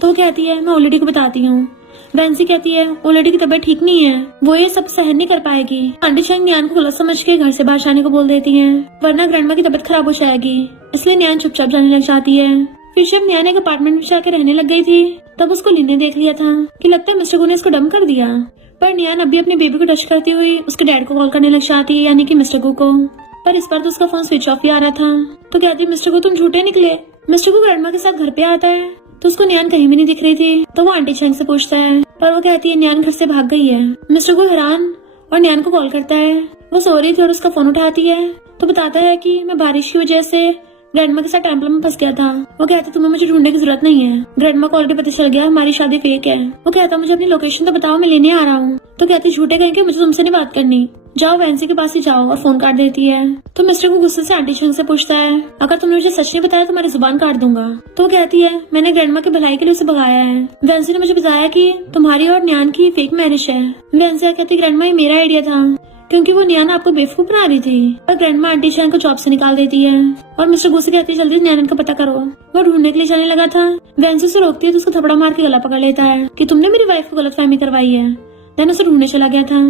तो वो कहती है मैं ओल्ड लेडी को बताती हूँ वैंसी कहती है वो लड़की की तबीयत ठीक नहीं है, वो ये सब सहन नहीं कर पाएगी। आंटी चंग न्यान को गलत समझ के घर से बाहर जाने को बोल देती है, वरना ग्रैंडमा की तबीयत खराब हो जाएगी। इसलिए न्यान चुपचाप जाने लग जाती है। फिर जब न्यान एक अपार्टमेंट में जाकर रहने लग गई थी, तब उसको लिन ने देख लिया था कि लगता है मिस्टर गु ने इसको डंप कर दिया। पर न्यान अभी अपने बेबी को टच करती हुई उसके डैड को कॉल करने लग जाती है, यानी कि मिस्टर गु को। पर इस बार तो उसका फोन स्विच ऑफ ही आ रहा था। तो कहती है मिस्टर गु तुम झूठे निकले। मिस्टर गु ग्रैंडमा के साथ घर पे आता है तो उसको न्यान कहीं भी नहीं दिख रही थी। तो वो आंटी चैंग से पूछता है, पर वो कहती है न्यान घर से भाग गई है। मिस्टर गु हैरान और न्यान को कॉल करता है। वो सो रही थी और उसका फोन उठाती है तो बताता है कि मैं बारिश की वजह से ग्रैंडमा के साथ टेम्पल में फंस गया था। वो कहता तुम्हें मुझे ढूंढने की जरूरत नहीं है, ग्रैंडमा को ऑलरेडी पता चल गया हमारी शादी फेक है। वो कहता मुझे अपनी लोकेशन तो बताओ, मैं लेने आ रहा हूँ। तो कहती झूठे कहेंगे, मुझे तुमसे नहीं बात करनी, जाओ वैंसी के पास ही जाओ, और फोन काट देती है। तो मिस्टर को गुस्से से आंटी चंग से पूछता है, अगर तुमने मुझे सच नहीं बताया तो तुम्हारी जुबान काट दूंगा। तो वो कहती है मैंने ग्रैंडमा की भलाई के लिए उसे भगाया है। वैंसी ने मुझे बताया कि तुम्हारी और न्यान की फेक मैरिज है। वैंसी कहती ग्रैंडमा ये मेरा आइडिया था, क्योंकि वो न्यान आपको बेवकूफ बना रही थी। और ग्रैंडमा आंटी चैंग को जॉब से निकाल देती है और मिस्टर गु से कहती है जल्दी न्यान का पता करो। वो ढूंढने के लिए जाने लगा था। वैंसी उसे रोकती है तो उसको थपड़ा मार के गला पकड़ लेता है कि तुमने मेरी वाइफ को गलतफहमी करवाई है। देन उसे ढूंढने चला गया था।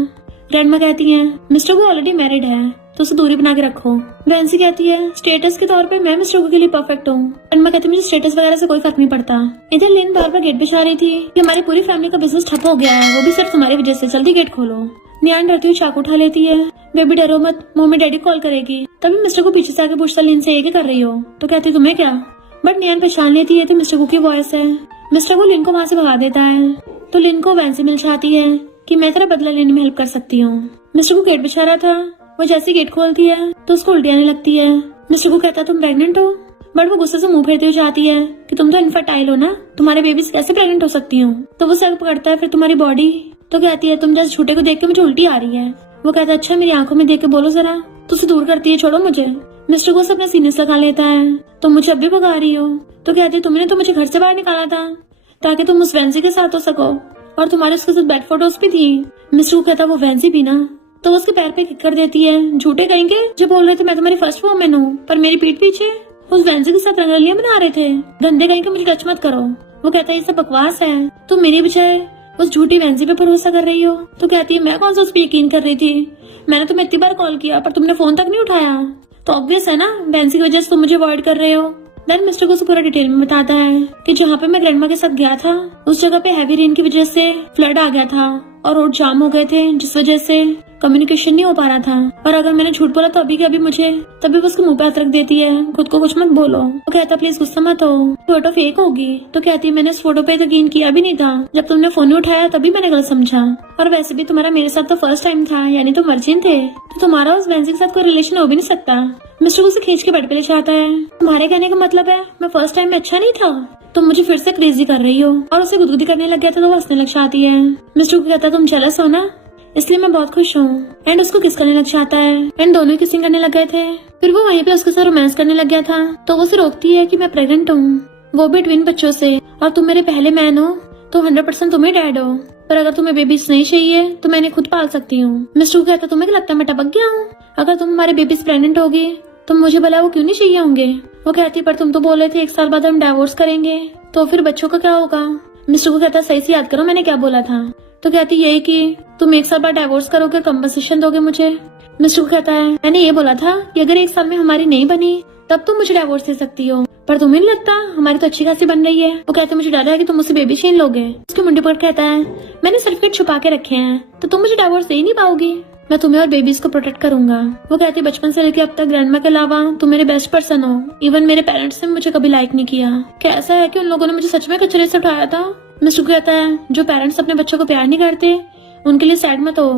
ग्रैंडमा कहती है मिस्टर गु ऑलरेडी मैरिड है तो उसे दूरी बना के रखो। वैंसी कहती है स्टेटस के तौर पे मैं मिस्टर गु के लिए परफेक्ट हूँ। ग्रैंडमा कहती है मुझे स्टेटस वगैरह से कोई फर्क नहीं पड़ता। इधर लिन बार बार गेट पे जा रही थी कि हमारी पूरी फैमिली का बिजनेस ठप हो गया है, वो भी सिर्फ तुम्हारी वजह से, जल्दी गेट खोलो। न्यान डरती हुई चाकू उठा लेती है। बेबी डरो मत, मम्मी डैडी कॉल करेगी। तभी मिस्टर को पीछे से आके पूछता लिन से ये क्या कर रही हो। तो कहती तुम्हें क्या। बट न्यान पहचान लेती है तो मिस्टर गु की वॉइस है। मिस्टर गु लिन को वहाँ से भगा देता है। तो लिन को वैंसी मिल जाती है कि मैं तेरा बदला लेने में हेल्प कर सकती हूँ। मिस्टर को गेट बिछा रहा था, वो जैसे गेट खोलती है तो उसको उल्टी आने लगती है। मिस्टर को कहता तुम प्रेग्नेंट हो, बट वो गुस्से से मुंह फेरती हुई जाती है कि तुम तो इनफर्टाइल हो ना, तुम्हारे बेबी से कैसे प्रेग्नेंट हो सकती हूँ। तो वो सर पकड़ता है फिर तुम्हारी बॉडी। तो कहती है तुम जैसे झूठे को देख के मुझे उल्टी आ रही है। वो कहता है अच्छा मेरी आंखों में देख के बोलो जरा। तो उसे दूर करती है, छोड़ो मुझे। मिस्टर को अपने सीने से लगा लेता है। तो मुझे अब भी भगा रही हो। तो कहती है तुमने तो मुझे घर से बाहर निकाला था ताकि तुम उस वैंसी के साथ हो सको, और तुम्हारे उसके साथ बैड फोटोज भी थी। मिस्टर को कहता वो वैंसी भी ना। तो वो उसके पैर पे किक कर देती है। झूठे कहेंगे जो बोल रहे थे मैं तुम्हारी फर्स्ट वुमेन हूँ, पर मेरी पीठ पीछे उस वैंसी के साथ रंगोलियां बना रहे थे। गंदे कहेंगे मुझे टच मत करो। वो कहता है ये सब बकवास है, तुम मेरी बजाय उस झूठी वैंसी पे भरोसा कर रही हो। तो कहती है मैं कौन सा उस पर यकीन कर रही थी, मैंने तुम्हें इतनी बार कॉल किया पर तुमने फोन तक नहीं उठाया। तो ऑब्वियस है ना वैंसी की वजह से तुम मुझे अवॉइड कर रहे हो। देन मिस्टर को पूरा डिटेल में बताता है कि जहाँ पे मैं ग्रैंडमा के साथ गया था उस जगह पे हैवी रेन की वजह से फ्लड आ गया था और रोड जाम हो गए थे, जिस वजह से कम्युनिकेशन नहीं हो पा रहा था। और अगर मैंने झूठ बोला तो अभी के अभी मुझे, तभी वो उसको मुंह पे हाथ रख देती है, खुद को कुछ मत बोलो। वो कहता प्लीज गुस्सा मत हो, फोटो फेक होगी। तो कहती है मैंने उस फोटो पे यकीन किया भी नहीं था, जब तुमने फोन नहीं उठाया तभी मैंने गलत समझा। और वैसे भी तुम्हारा मेरे साथ तो फर्स्ट टाइम था, यानी तुम वर्जिन थे, तो तुम्हारा उस वैंसी के साथ कोई रिलेशन हो भी नहीं सकता। मिस्टर उसे खींच के बेड पे ले जाता है। तुम्हारे कहने का मतलब है मैं फर्स्ट टाइम में अच्छा नहीं था, तुम मुझे फिर से क्रेजी कर रही हो। और उसे गुदगुदी करने लग गया था तो वो हंसने लग जाती है। मिस्टर को कहता है तुम जेलस हो ना, इसलिए मैं बहुत खुश हूँ। एंड उसको किस करने लग जाता है। एंड दोनों किसिंग करने लग गए थे। फिर वो वहीं पे उसके साथ रोमांस करने लग गया था। तो वो उसे रोकती है कि मैं प्रेग्नेंट हूँ, वो भी ट्विन बच्चों से, और तुम मेरे पहले मैन हो तो 100% तुम्हें डैड हो, पर अगर तुम्हें बेबीज नहीं चाहिए तो मैंने खुद पाल सकती हूँ। मिस्टर को कहता तुम्हें क्या लगता है मैं टपक गया हूँ, अगर तुम हमारे बेबीज प्रेग्नेंट होगी तो मुझे भला वो क्यों नहीं चाहिए होंगे। वो कहती पर तुम तो बोले थे 1 साल बाद हम डाइवोर्स करेंगे, तो फिर बच्चों का क्या होगा। मिस्टर को कहता सही से याद करो मैंने क्या बोला था। तो कहती यही कि तुम 1 साल बाद डाइवोर्स करोगे, कंपनसेशन दोगे मुझे। मिस्टर को कहता है मैंने ये बोला था कि अगर 1 साल में हमारी नहीं बनी तब तुम मुझे डाइवोर्स दे सकती हो, पर तुम्हें नहीं लगता हमारी तो अच्छी खासी बन रही है। वो कहते मुझे डर है कि तुम मुझसे बेबी छीन लोगे। उसके मुंडे पर कहता है मैंने सर्टिफिकेट छुपा के रखे हैं तो तुम मुझे डाइवोर्स दे ही नहीं पाओगी, मैं तुम्हें और बेबीज को प्रोटेक्ट करूंगा। वो कहती है बचपन से लेकर अब तक ग्रैंडमा के अलावा तुम मेरे बेस्ट पर्सन हो, इवन मेरे पेरेंट्स ने मुझे कभी लाइक नहीं किया। कैसा है कि उन लोगों ने मुझे सच में कचरे से उठाया था। मिस्टर कहता है जो पेरेंट्स अपने बच्चों को प्यार नहीं करते उनके लिए सैड मत हो,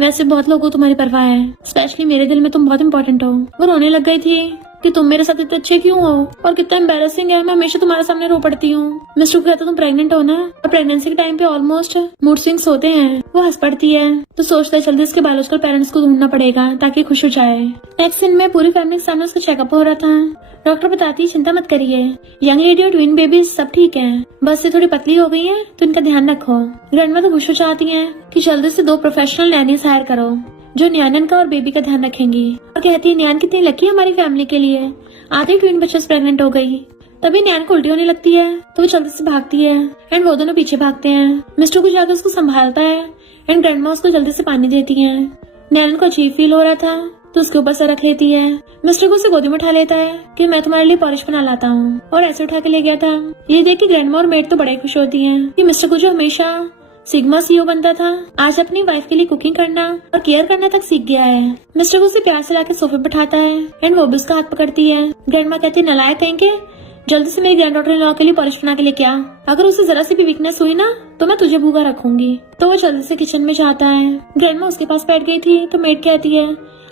वैसे बहुत लोगों को तुम्हारी परवाह है, स्पेशली मेरे दिल में तुम बहुत इंपॉर्टेंट हो। वो रोने लग गई थी कि तुम मेरे साथ इतने अच्छे क्यों हो और कितना एम्बैरेसिंग है, मैं हमेशा तुम्हारे सामने रो पड़ती हूँ। मिस्टर को कहता तुम प्रेग्नेंट हो ना, और प्रेगनेंसी के टाइम पे ऑलमोस्ट मूड स्विंग्स होते हैं। वो हंस पड़ती है तो सोचता है जल्दी इसके बायोलॉजिकल पेरेंट्स को ढूंढना पड़ेगा ताकि खुश हो जाए। नेक्स्ट सीन में पूरी फैमिली के सामने उसका चेकअप हो रहा था। डॉक्टर बताती है चिंता मत करिए, यंग लेडी और ट्विन बेबीज सब ठीक है, बस ये थोड़ी पतली हो गई है तो इनका ध्यान रखो। ग्रैंडमा तो खुश हो जाती है कि जल्दी से 2 प्रोफेशनल नैनीज हायर करो जो न्यान का और बेबी का ध्यान रखेंगी। और कहती है न्यान कितनी लकी हमारी फैमिली के लिए, आधी ट्विन बच्चे प्रेग्नेंट हो गई। तभी नैन को उल्टी होने लगती है तो वो जल्दी से भागती है एंड वो दोनों पीछे भागते हैं। मिस्टर को जाकर उसको संभालता है एंड ग्रैंडमा उसको जल्दी से पानी देती है। नैन को अजीब फील हो रहा था तो उसके ऊपर सर रख लेती है। मिस्टर को उसे गोदी में उठा लेता है कि मैं तुम्हारे लिए पॉलिश बना लाता हूँ और ऐसे उठा के ले गया था। ये देख के ग्रैंडमा और मेड तो बड़े खुश होती हैं कि मिस्टर को जो हमेशा सिग्मा सीईओ बनता था आज अपनी वाइफ के लिए कुकिंग करना और केयर करना तक सीख गया है। मिस्टर को उसे प्यार से लाके सोफे पर बैठाता है एंड वो भी उसका हाथ पकड़ती है। ग्रैंडमा कहती है नालायक कहेंगे, जल्दी से मेरी ग्रैंड डॉटर इन लॉ के लिए पॉलिश बना के लेके आ, अगर उसे जरा सी भी वीकनेस हुई ना तो मैं तुझे भूखा रखूंगी। तो वो जल्दी से किचन में जाता है। ग्रैंडमा उसके पास बैठ गई थी तो मेड कहती है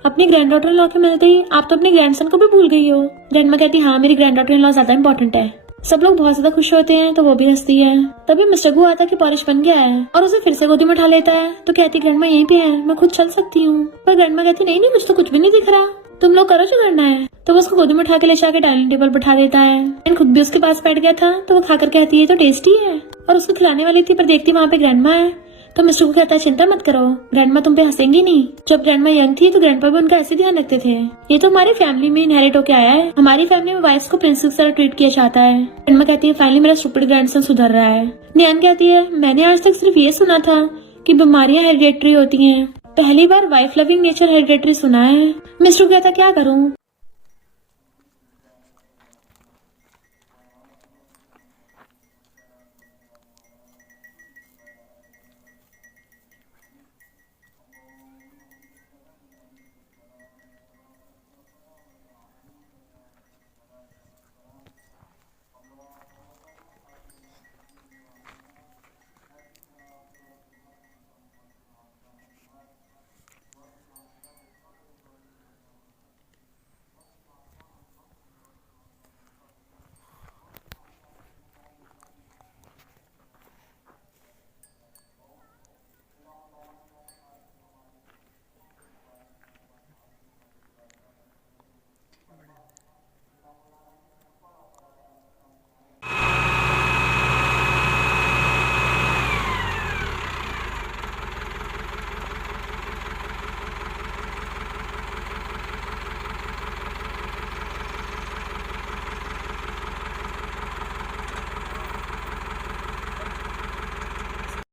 अपनी ग्रैंड डॉटर इन लॉ के मिलते ही आप तो अपने ग्रैंडसन को भी भूल गई हो। ग्रैंडमा कहती है हाँ मेरी ग्रैंड डॉटर इन लॉ ज्यादा इंपॉर्टेंट है। सब लोग बहुत ज्यादा खुश होते हैं तो वो भी हंसती है। तभी मिस्टर को आता कि पॉलिश बन गया है और उसे फिर से गोदी में उठा लेता है तो कहती ग्रैंडमा यहीं पे है, मैं खुद चल सकती हूँ। पर ग्रैंडमा कहती नहीं नहीं मुझे तो कुछ भी नहीं दिख रहा, तुम लोग करो जो करना है। तो वो उसको गोदी में उठा के ले जाके डाइनिंग टेबल पर बैठा देता है एंड खुद भी उसके पास बैठ गया था तो वो खाकर कहती है तो टेस्टी है और उसको खिलाने वाली थी पर देखती वहाँ पे ग्रैंडमा है तो मिस्टर को कहता है चिंता मत करो, ग्रैंडमा तुम पे हंसेंगी नहीं। जब ग्रैंडमा यंग थी तो ग्रैंडपा भी उनका ऐसे ध्यान रखते थे। ये तो हमारी फैमिली में इनहेरिट होके आया है, हमारी फैमिली में वाइफ को प्रिंसेस की तरह ट्रीट किया जाता है। ग्रैंडमा कहती है फाइनली मेरा स्टूपिड ग्रैंडसन सुधर रहा है। नैन कहती है मैंने आज तक सिर्फ ये सुना था कि बीमारियां हेरिडेटरी होती हैं, पहली बार वाइफ लविंग नेचर हेरिडेटरी सुना है। मिस्टर कहता क्या करूं,